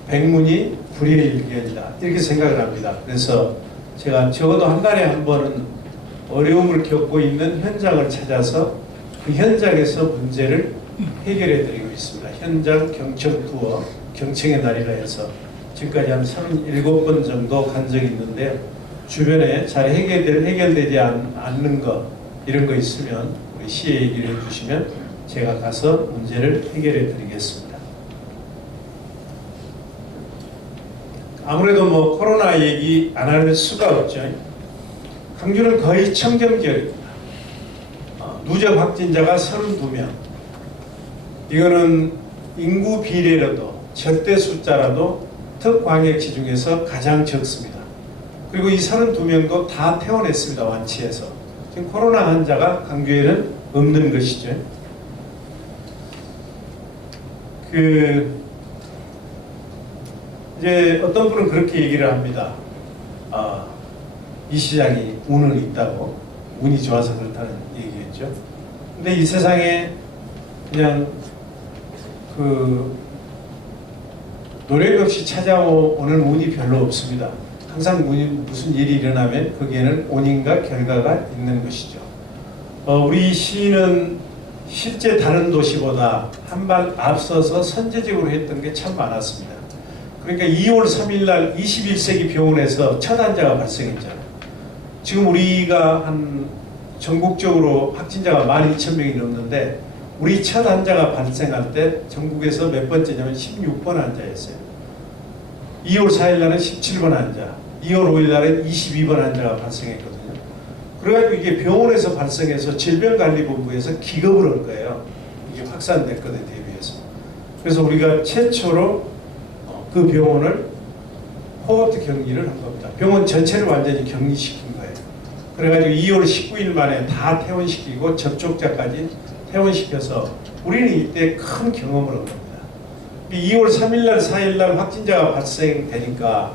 백문이 불여일견이다. 이렇게 생각을 합니다. 그래서 제가 적어도 한 달에 한 번은 어려움을 겪고 있는 현장을 찾아서 그 현장에서 문제를 해결해 드리고 있습니다. 현장 경청 투어, 경청의 날이라 해서 지금까지 한 37번 정도 간 적이 있는데요. 주변에 잘 해결되지 않는 거 이런 거 있으면 우리 시에 얘기를 해주시면 제가 가서 문제를 해결해 드리겠습니다. 아무래도 뭐 코로나 얘기 안 할 수가 없죠. 광주는 거의 청정지역입니다. 누적 확진자가 32명. 이거는 인구 비례로도 절대 숫자라도 특광역시 중에서 가장 적습니다. 그리고 이 32명도 다 퇴원했습니다. 완치해서. 지금 코로나 환자가 광주에는 없는 것이죠. 이제 어떤 분은 그렇게 얘기를 합니다. 이 시장이 운은 있다고, 운이 좋아서 그렇다는 얘기겠죠. 근데 이 세상에 그냥 노력 없이 찾아오는 운이 별로 없습니다. 항상 무슨 일이 일어나면 거기에는 원인과 결과가 있는 것이죠. 우리 시는 실제 다른 도시보다 한 발 앞서서 선제적으로 했던 게 참 많았습니다. 그러니까 2월 3일 날 21세기 병원에서 첫 환자가 발생했잖아요. 지금 우리가 한 전국적으로 확진자가 12,000명이 넘는데 우리 첫 환자가 발생할 때 전국에서 몇 번째냐면 16번 환자였어요. 2월 4일 날은 17번 환자, 2월 5일 날은 22번 환자가 발생했거든요. 그래가지고 이게 병원에서 발생해서 질병관리본부에서 기겁을 한 거예요. 이게 확산될 것에 대비해서. 그래서 우리가 최초로 그 병원을 코호트 격리를 한 겁니다. 병원 전체를 완전히 격리시킨 거예요. 그래가지고 2월 19일 만에 다 퇴원시키고 접촉자까지 퇴원시켜서 우리는 이때 큰 경험을 한 겁니다. 2월 3일날 4일날 확진자가 발생되니까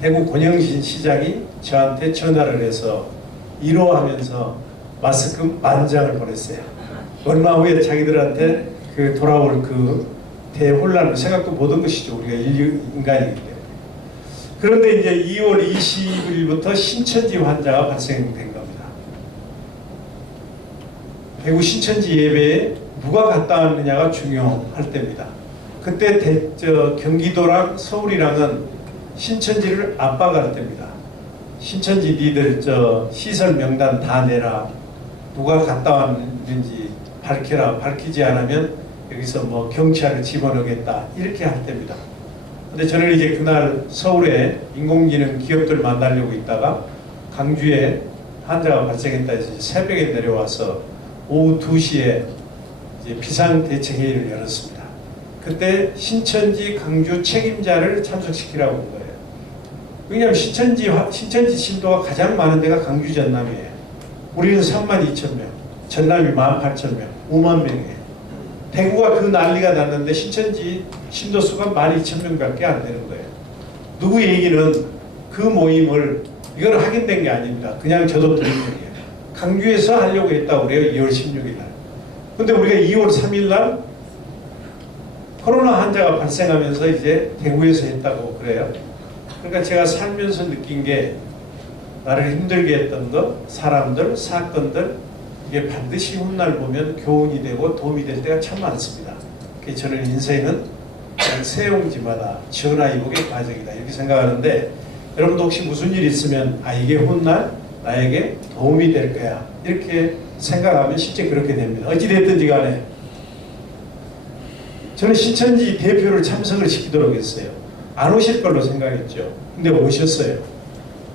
대구 권영신 시장이 저한테 전화를 해서 위로하면서 마스크 10,000장을 보냈어요. 얼마 후에 자기들한테 돌아올 대혼란을 생각도 못한 것이죠. 우리가 인간이기 때문에. 그런데 이제 2월 20일부터 신천지 환자가 발생된 겁니다. 대구 신천지 예배에 누가 갔다 왔느냐가 중요할 때입니다. 그때 경기도랑 서울이랑은 신천지를 압박할 때입니다. 신천지 니들 시설 명단 다 내라. 누가 갔다 왔는지 밝혀라. 밝히지 않으면 여기서 뭐 경찰을 집어넣겠다. 이렇게 할 때입니다. 근데 저는 이제 그날 서울에 인공지능 기업들 만나려고 있다가 광주에 환자가 발생했다 해서 새벽에 내려와서 오후 2시에 이제 비상대책회의를 열었습니다. 그때 신천지 강주 책임자를 참석시키라고 한 거예요. 왜냐하면 신천지 신도가 가장 많은 데가 강주 전남이에요. 우리는 32,000명, 전남이 18,000명, 50,000명이에요. 대구가 그 난리가 났는데 신천지 신도 수가 12,000명밖에 안 되는 거예요. 누구 얘기는 그 모임을 이건 확인된 게 아닙니다. 그냥 저도 들은 얘기예요. 강주에서 하려고 했다고 그래요. 2월 16일 날. 근데 우리가 2월 3일 날 코로나 환자가 발생하면서 이제 대구에서 했다고 그래요. 그러니까 제가 살면서 느낀 게 나를 힘들게 했던 것, 사람들, 사건들 이게 반드시 훗날 보면 교훈이 되고 도움이 될 때가 참 많습니다. 그래서 저는 인생은 그냥 세용지마다 전화위복의 과정이다 이렇게 생각하는데 여러분도 혹시 무슨 일 있으면 이게 훗날 나에게 도움이 될 거야 이렇게 생각하면 실제 그렇게 됩니다. 어찌됐든지 간에 저는 신천지 대표를 참석을 시키도록 했어요. 안 오실 걸로 생각했죠. 근데 오셨어요.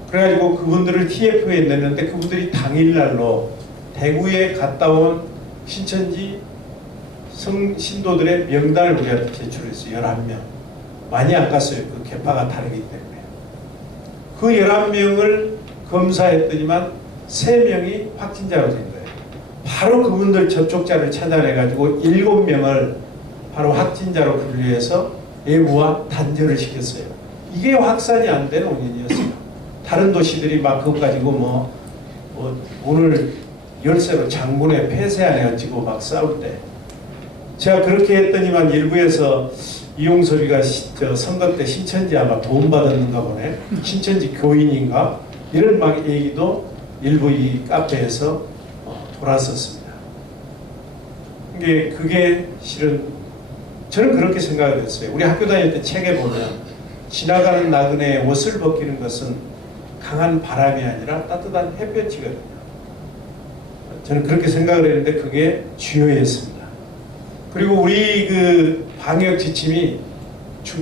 그래가지고 그분들을 TF에 냈는데 그분들이 당일날로 대구에 갔다 온 신천지 신도들의 명단을 우리한테 제출했어요. 11명. 많이 안 갔어요. 그 계파가 다르기 때문에. 그 11명을 검사했더니만 3명이 확진자가 된 거예요. 바로 그분들 접촉자를 찾아내가지고 7명을 바로 확진자로 분류해서 외부와 단절을 시켰어요. 이게 확산이 안 되는 원인이었어요. 다른 도시들이 막 그거 가지고 오늘 열쇠로 장군의 폐쇄안에 얹히고 막 싸울 때 제가 그렇게 했더니만 일부에서 이용섭이가 선거 때 신천지 아마 도움받았는가 보네. 신천지 교인인가? 이런 막 얘기도 일부 이 카페에서 돌았었습니다. 그게 실은 저는 그렇게 생각을 했어요. 우리 학교 다닐 때 책에 보면 지나가는 나그네의 옷을 벗기는 것은 강한 바람이 아니라 따뜻한 햇볕이거든요. 저는 그렇게 생각을 했는데 그게 주요였습니다. 그리고 우리 그 방역 지침이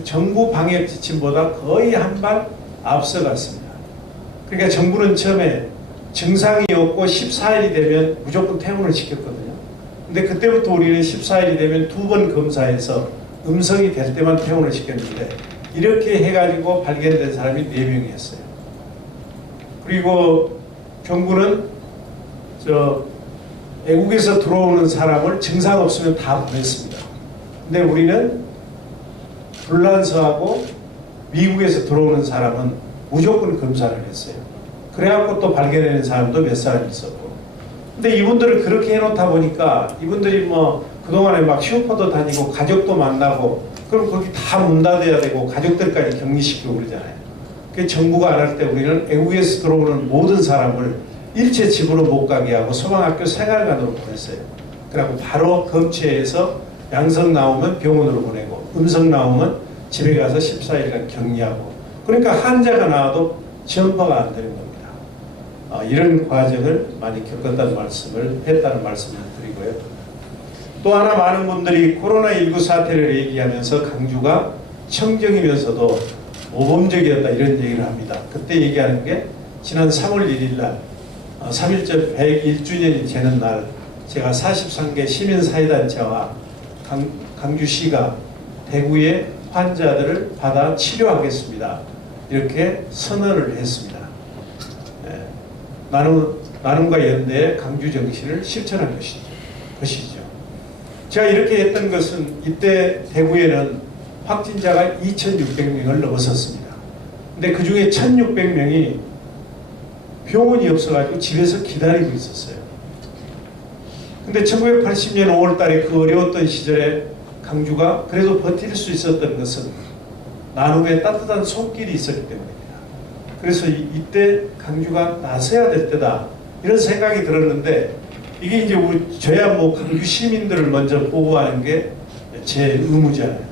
정부 방역 지침보다 거의 한 발 앞서갔습니다. 그러니까 정부는 처음에 증상이 없고 14일이 되면 무조건 퇴원을 시켰거든요. 근데 그때부터 우리는 14일이 되면 2번 검사해서 음성이 될 때만 퇴원을 시켰는데 이렇게 해가지고 발견된 사람이 4명이었어요. 그리고 정부는 외국에서 들어오는 사람을 증상 없으면 다 보냈습니다. 근데 우리는 불란서하고 미국에서 들어오는 사람은 무조건 검사를 했어요. 그래갖고 또 발견되는 사람도 몇 사람 있었고. 근데 이분들을 그렇게 해놓다 보니까 이분들이 뭐 그동안에 막 슈퍼도 다니고 가족도 만나고 그럼 거기 다 문 닫아야 되고 가족들까지 격리시키고 그러잖아요. 그 정부가 안 할 때 우리는 외국에서 들어오는 모든 사람을 일체 집으로 못 가게 하고 소방학교 생활관으로 보냈어요. 그래갖고 바로 검체해서 양성 나오면 병원으로 보내고 음성 나오면 집에 가서 14일간 격리하고 그러니까 환자가 나와도 전파가 안 되는 겁니다. 이런 과정을 많이 겪었다는 말씀을 했다는 말씀을 드리고요. 또 하나 많은 분들이 코로나19 사태를 얘기하면서 강주가 청정이면서도 모범적이었다 이런 얘기를 합니다. 그때 얘기하는 게 지난 3월 1일 날 3.1절 101주년이 되는 날 제가 43개 시민사회단체와 강주시가 대구의 환자들을 받아 치료하겠습니다. 이렇게 선언을 했습니다. 나눔과 연대의 강주 정신을 실천한 것이죠. 제가 이렇게 했던 것은 이때 대구에는 확진자가 2,600명을 넘어섰습니다. 근데 그 중에 1,600명이 병원이 없어가지고 집에서 기다리고 있었어요. 근데 1980년 5월 달에 그 어려웠던 시절에 강주가 그래도 버틸 수 있었던 것은 나눔의 따뜻한 손길이 있었기 때문입니다. 그래서 이때 강주가 나서야 될 때다 이런 생각이 들었는데 이게 이제 저야 뭐 강주 시민들을 먼저 보호하는 게 제 의무잖아요.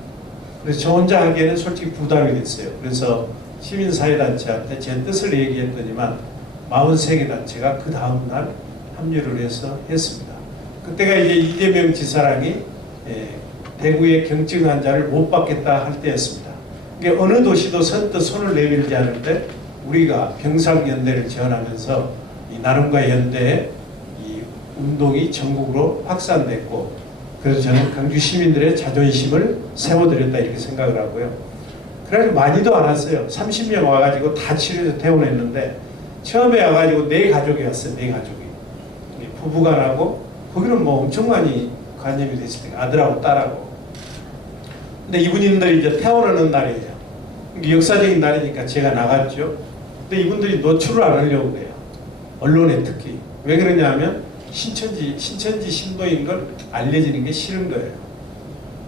그래서 저 혼자 하기에는 솔직히 부담이 됐어요. 그래서 시민사회단체한테 제 뜻을 얘기했더니만 43개 단체가 그 다음날 합류를 해서 했습니다. 그때가 이제 이재명 지사랑이 대구의 경증 환자를 못 받겠다 할 때였습니다. 그러니까 어느 도시도 선뜻 손을 내밀지 않을 때 우리가 병상연대를 지원하면서 이 나눔과 연대의 이 운동이 전국으로 확산됐고 그래서 저는 강주 시민들의 자존심을 세워드렸다 이렇게 생각을 하고요. 그래서 많이도 안 왔어요. 30명 와가지고 다 치료해서 퇴원했는데 처음에 와가지고 4가족이 왔어요. 4가족이 부부간하고 거기는 뭐 엄청 많이 간염이 됐을 때 아들하고 딸하고. 근데 이분들이 이제 퇴원하는 날이에요. 역사적인 날이니까 제가 나갔죠. 근데 이분들이 노출을 안 하려고 그래요. 언론에 특히. 왜 그러냐면 신천지 신도인 걸 알려지는 게 싫은 거예요.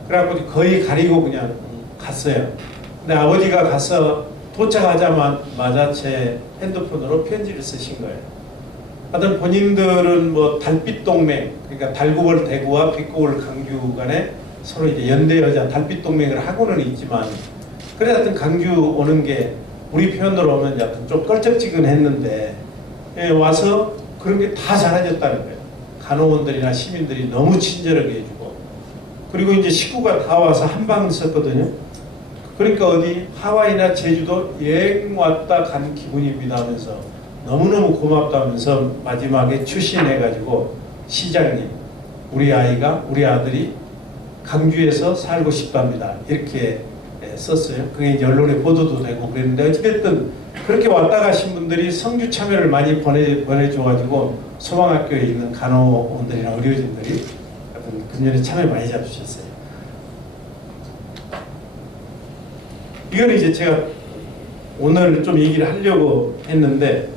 그래갖고 거의 가리고 그냥 갔어요. 근데 아버지가 가서 도착하자마자 제 핸드폰으로 편지를 쓰신 거예요. 하여튼 본인들은 뭐 달빛 동맹, 그러니까 달구벌 대구와 빛구벌 강주 간에 서로 이제 연대 여자 달빛 동맹을 하고는 있지만, 그래 하여튼 강주 오는 게 우리 표현으로 오면 하여튼 좀 껄쩍지근했는데 와서 그런 게 다 사라졌다는 거예요. 간호원들이나 시민들이 너무 친절하게 해주고, 그리고 이제 식구가 다 와서 한 방 썼거든요. 그러니까 어디 하와이나 제주도 여행 왔다 간 기분입니다 하면서 너무너무 고맙다 하면서 마지막에 추신해가지고 시장님, 우리 아들이 강주에서 살고 싶답니다 이렇게 썼어요. 그게 이제 언론에 보도도 되고 그랬는데 어찌됐든 그렇게 왔다 가신 분들이 성주 참여를 많이 보내줘가지고 소방학교에 있는 간호원들이나 의료진들이 금년에 참여 많이 잡수셨어요. 이건 이제 제가 오늘 좀 얘기를 하려고 했는데,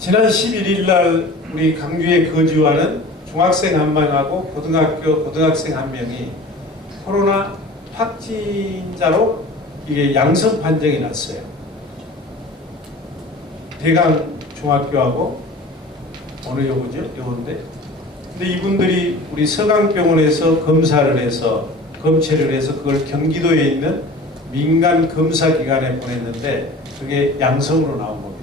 지난 11일 날 우리 강주에 거주하는 중학생 한 명하고 고등학생 한 명이 코로나 확진자로 이게 양성 판정이 났어요. 대강 중학교하고 어느 요거죠? 요건데. 근데 이분들이 우리 서강병원에서 검사를 해서 검체를 해서 그걸 경기도에 있는 민간 검사 기관에 보냈는데 그게 양성으로 나온 겁니다.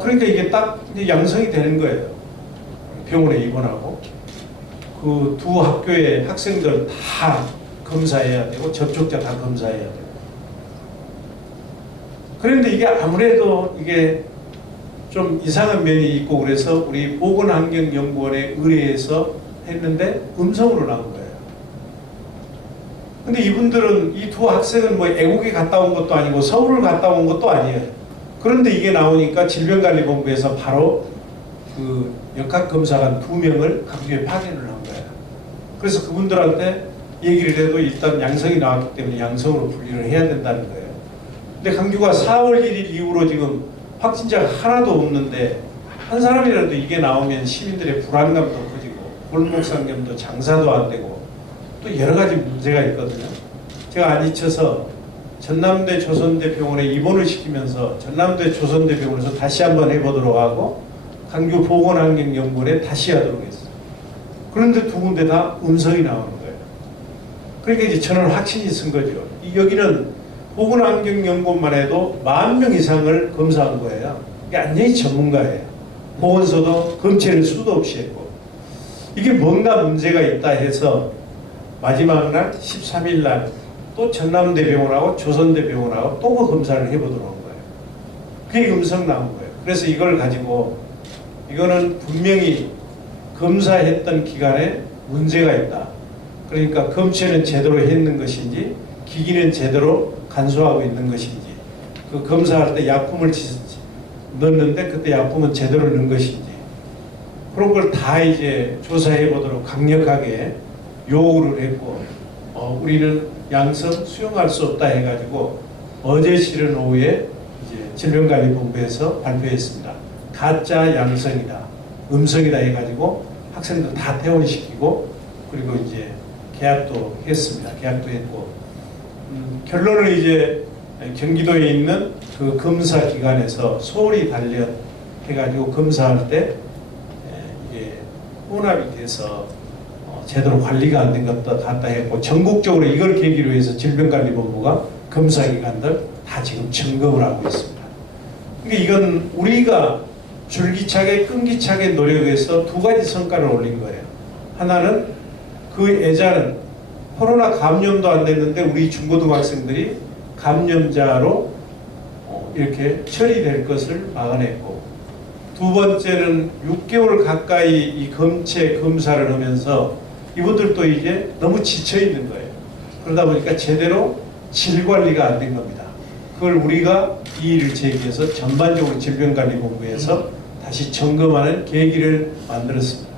그러니까 이게 딱 이제 양성이 되는 거예요. 병원에 입원하고 그 두 학교의 학생들 다 검사해야 되고 접촉자 다 검사해야 되고. 그런데 이게 아무래도 이게 좀 이상한 면이 있고 그래서 우리 보건환경연구원에 의뢰해서 했는데 음성으로 나온 거예요. 근데 이분들은 이 두 학생은 뭐 애국에 갔다 온 것도 아니고 서울을 갔다 온 것도 아니에요. 그런데 이게 나오니까 질병관리본부에서 바로 그 역학검사관 2명을 강주에 파견을 한 거예요. 그래서 그분들한테 얘기를 해도 일단 양성이 나왔기 때문에 양성으로 분리를 해야 된다는 거예요. 근데 강주가 4월 1일 이후로 지금 확진자가 하나도 없는데 한 사람이라도 이게 나오면 시민들의 불안감도 커지고 골목상점도 장사도 안 되고 또 여러 가지 문제가 있거든요. 제가 안 잊혀서 전남대 조선대 병원에 입원을 시키면서 전남대 조선대 병원에서 다시 한번 해보도록 하고 강주 보건환경연구원에 다시 하도록 했어요. 그런데 두 군데 다 음성이 나오는 거예요. 그러니까 이제 저는 확신이 쓴 거죠. 여기는 보건환경연구원만 해도 10,000명 이상을 검사한 거예요. 이게 완전히 전문가예요. 보건소도 검체를 수도 없이 했고. 이게 뭔가 문제가 있다 해서 마지막 날 13일 날 또 전남대병원하고 조선대병원하고 또 그 검사를 해보도록 한 거예요. 그게 음성 나온 거예요. 그래서 이걸 가지고 이거는 분명히 검사했던 기간에 문제가 있다. 그러니까 검체는 제대로 했는 것인지 기기는 제대로 간수하고 있는 것인지 그 검사할 때 약품을 넣었는데 그때 약품은 제대로 넣은 것인지 그런 걸 다 이제 조사해 보도록 강력하게 요구를 했고 우리는 양성 수용할 수 없다 해가지고 어제 실은 오후에 이제 질병관리본부에서 발표했습니다. 가짜 양성이다, 음성이다 해가지고 학생들 다 퇴원시키고 그리고 이제 계약도 했습니다. 계약도 했고 결론은 이제 경기도에 있는 그 검사 기관에서 소홀히 단련 해가지고 검사할 때 이게 혼합이 돼서 제대로 관리가 안 된 것도 같다 했고 전국적으로 이걸 계기로 해서 질병관리본부가 검사기관들 다 지금 점검을 하고 있습니다. 그러니까 이건 우리가 줄기차게 끈기차게 노력해서 두 가지 성과를 올린 거예요. 하나는 그 애자는 코로나 감염도 안 됐는데 우리 중고등학생들이 감염자로 이렇게 처리될 것을 막아냈고 두 번째는 6개월 가까이 이 검체 검사를 하면서 이분들도 이제 너무 지쳐 있는 거예요. 그러다 보니까 제대로 질 관리가 안 된 겁니다. 그걸 우리가 이의를 제기해서 전반적으로 질병관리본부에서 다시 점검하는 계기를 만들었습니다.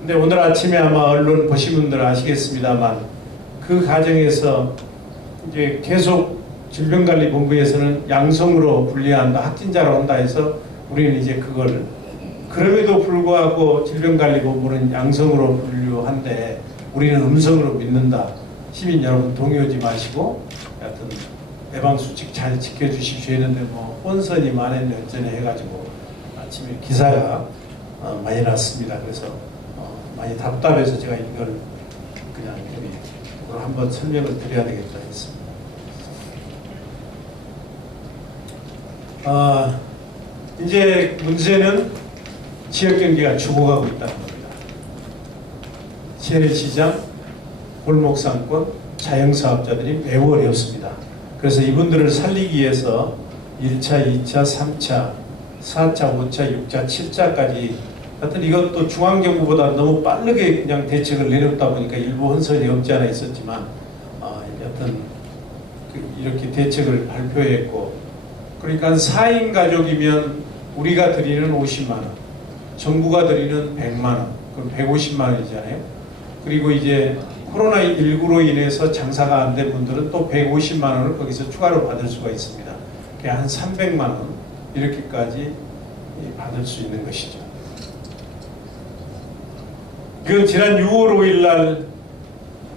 근데 오늘 아침에 아마 언론 보신 분들 아시겠습니다만 그 과정에서 이제 계속 질병관리본부에서는 양성으로 분리한다, 확진자로 한다 해서 우리는 이제 그걸 그럼에도 불구하고 질병관리본부는 양성으로 분류한데 우리는 음성으로 믿는다. 시민 여러분 동요하지 마시고 하여튼 예방수칙 잘 지켜주십시오 했는데 뭐 혼선이 만했네 어쩌네 해가지고 아침에 기사가 많이 났습니다. 그래서 많이 답답해서 제가 이걸 그냥 오늘 한번 설명을 드려야 되겠다 했습니다. 이제 문제는 지역경제가 죽어가고 있다는 겁니다. 재래시장, 골목상권, 자영사업자들이 매우 어렵습니다. 그래서 이분들을 살리기 위해서 1차, 2차, 3차, 4차, 5차, 6차, 7차까지 하여튼 이것도 중앙정부보다 너무 빠르게 그냥 대책을 내렸다 보니까 일부 혼선이 없지 않아 있었지만 여튼 이렇게 대책을 발표했고 그러니까 4인 가족이면 우리가 드리는 50만 원, 정부가 드리는 100만 원, 그럼 150만 원이잖아요. 그리고 이제 코로나19로 인해서 장사가 안 된 분들은 또 150만 원을 거기서 추가로 받을 수가 있습니다. 한 300만 원 이렇게까지 받을 수 있는 것이죠. 그 지난 6월 5일 날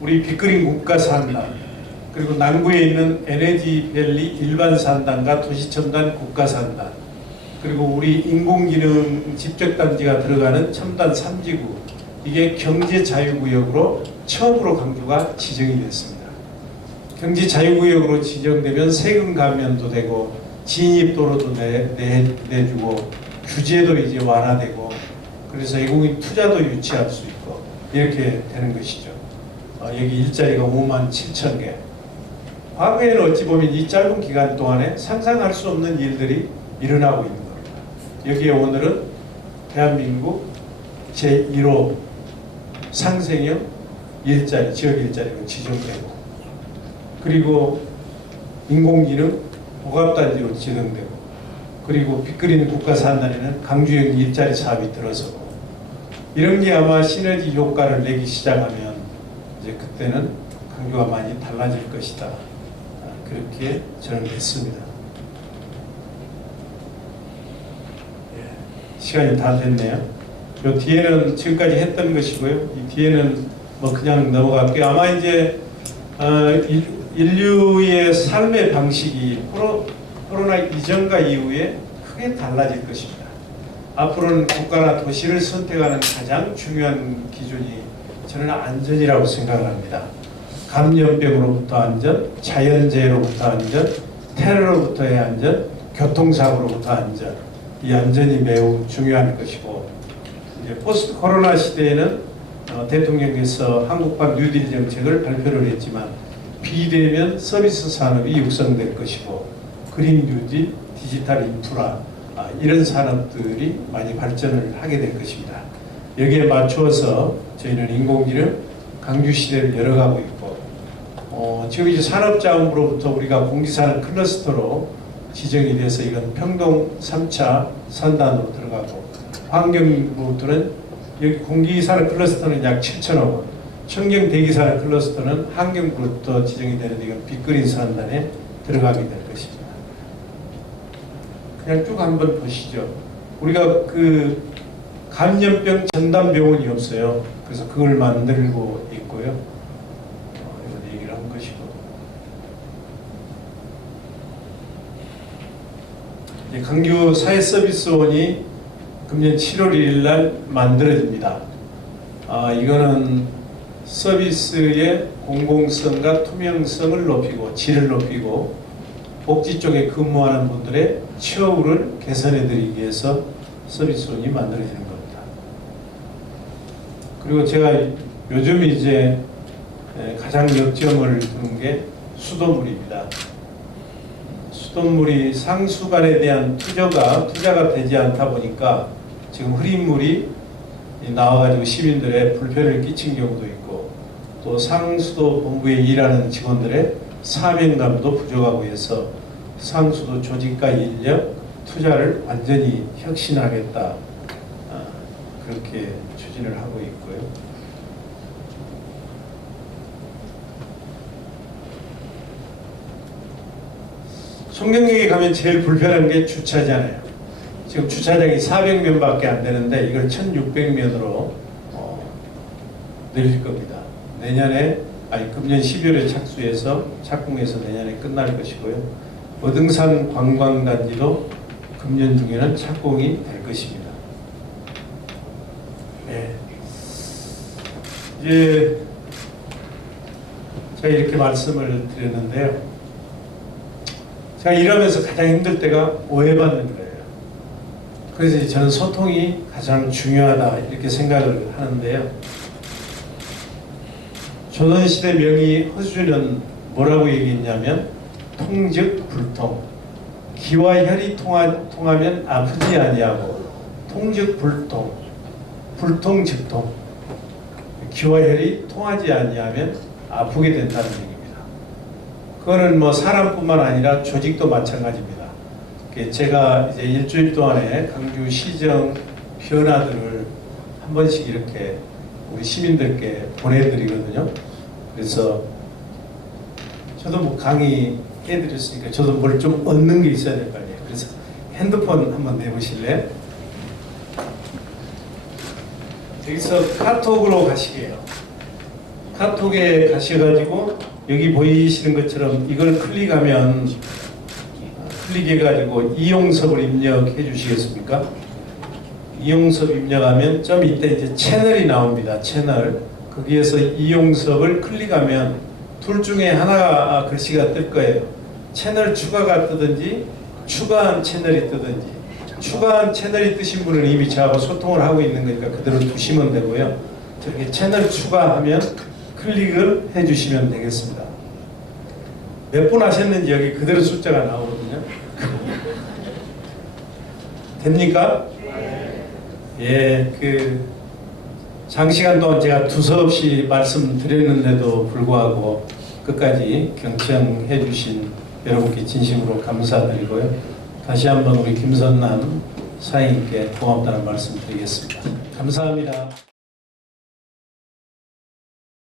우리 빅그린 국가산단, 그리고 남구에 있는 에너지밸리 일반산단과 도시첨단 국가산단, 그리고 우리 인공지능 집적단지가 들어가는 첨단 3지구, 이게 경제자유구역으로 처음으로 강주가 지정이 됐습니다. 경제자유구역으로 지정되면 세금 감면도 되고 진입도로도 내주고 규제도 이제 완화되고, 그래서 외국인 투자도 유치할 수 있고 이렇게 되는 것이죠. 여기 일자리가 57,000개. 과거에는 어찌 보면 이 짧은 기간 동안에 상상할 수 없는 일들이 일어나고 있는 겁니다. 여기에 오늘은 대한민국 제1호 상생형 일자리, 지역 일자리로 지정되고, 그리고 인공지능 복합단지로 지정되고, 그리고 빅그린 국가산단에는 강주형 일자리 사업이 들어서고, 이런 게 아마 시너지 효과를 내기 시작하면 이제 그때는 강주가 많이 달라질 것이다. 그렇게 저는 믿습니다. 시간이 다 됐네요. 요 뒤에는 지금까지 했던 것이고요. 이 뒤에는 뭐 그냥 넘어갈게요. 아마 이제 인류의 삶의 방식이 코로나 이전과 이후에 크게 달라질 것입니다. 앞으로는 국가나 도시를 선택하는 가장 중요한 기준이 저는 안전이라고 생각을 합니다. 감염병으로부터 안전, 자연재해로부터 안전, 테러로부터의 안전, 교통사고로부터 안전. 이 안전이 매우 중요한 것이고, 이제 포스트 코로나 시대에는 대통령께서 한국판 뉴딜 정책을 발표를 했지만 비대면 서비스 산업이 육성될 것이고, 그린 뉴딜, 디지털 인프라, 이런 산업들이 많이 발전을 하게 될 것입니다. 여기에 맞추어서 저희는 인공지능 강주 시대를 열어가고 있고, 지금 이제 산업자원부로부터 우리가 공기산업 클러스터로 지정이 돼서 이건 평동 3차 산단으로 들어가고, 환경부부터는 여기 공기산업 클러스터는 약 7천억 원, 청정 대기산업 클러스터는 환경부부터 지정이 되는데 이건 빅그린 산단에 들어가게 될 것입니다. 그냥 쭉 한번 보시죠. 우리가 그 감염병 전담병원이 없어요. 그래서 그걸 만들고 있고요. 이런 얘기를 한 것이고, 강주 사회서비스원이 금년 7월 1일 날 만들어집니다. 이거는 서비스의 공공성과 투명성을 높이고 질을 높이고 복지 쪽에 근무하는 분들의 처우를 개선해드리기 위해서 서비스원이 만들어지는 겁니다. 그리고 제가 요즘 이제 가장 역점을 두는 게 수돗물입니다. 수돗물이 상수간에 대한 투자가 되지 않다 보니까 지금 흐린 물이 나와가지고 시민들의 불편을 끼친 경우도 있고, 또 상수도 본부에 일하는 직원들의 사명감도 부족하고 해서 상수도 조직과 인력, 투자를 완전히 혁신하겠다, 그렇게 추진을 하고 있고요. 송정역에 가면 제일 불편한 게 주차잖아요. 지금 주차장이 400면밖에 안 되는데 이걸 1600면으로 늘릴 겁니다. 금년 12월에 착공해서 내년에 끝날 것이고요. 어등산 관광단지도 금년 중에는 착공이 될 것입니다. 네. 이제 제가 이렇게 말씀을 드렸는데요. 제가 일하면서 가장 힘들 때가 오해받는 거예요. 그래서 저는 소통이 가장 중요하다 이렇게 생각을 하는데요. 조선시대 명의 허수는 뭐라고 얘기했냐면 통즉 불통, 기와 혈이 통하면 아프지 아니하고 통즉 불통, 불통 즉통, 기와 혈이 통하지 아니하면 아프게 된다는 얘기입니다. 그거는 뭐 사람뿐만 아니라 조직도 마찬가지입니다. 제가 이제 일주일 동안에 강주 시정 변화들을 한 번씩 이렇게 우리 시민들께 보내드리거든요. 그래서 저도 뭐 강의 해드렸으니까 저도 뭘 좀 얻는 게 있어야 될 거 아니에요. 그래서 핸드폰 한번 내보실래요? 여기서 카톡으로 가시게요. 카톡에 가셔가지고 여기 보이시는 것처럼 이걸 클릭해가지고 이용섭을 입력해 주시겠습니까? 이용섭 입력하면 좀 이때 이제 채널이 나옵니다. 채널. 거기에서 이용섭을 클릭하면 둘 중에 하나가 글씨가 뜰 거예요. 채널 추가가 뜨든지 추가한 채널이 뜨든지. 추가한 채널이 뜨신 분은 이미 저하고 소통을 하고 있는 거니까 그대로 두시면 되고요. 저기 채널 추가하면 클릭을 해주시면 되겠습니다. 몇 분 하셨는지 여기 그대로 숫자가 나오거든요. 됩니까? 예, 장시간 동안 제가 두서없이 말씀드렸는데도 불구하고 끝까지 경청해 주신 여러분께 진심으로 감사드리고요. 다시 한번 우리 김선남 사인님께 고맙다는 말씀 드리겠습니다. 감사합니다.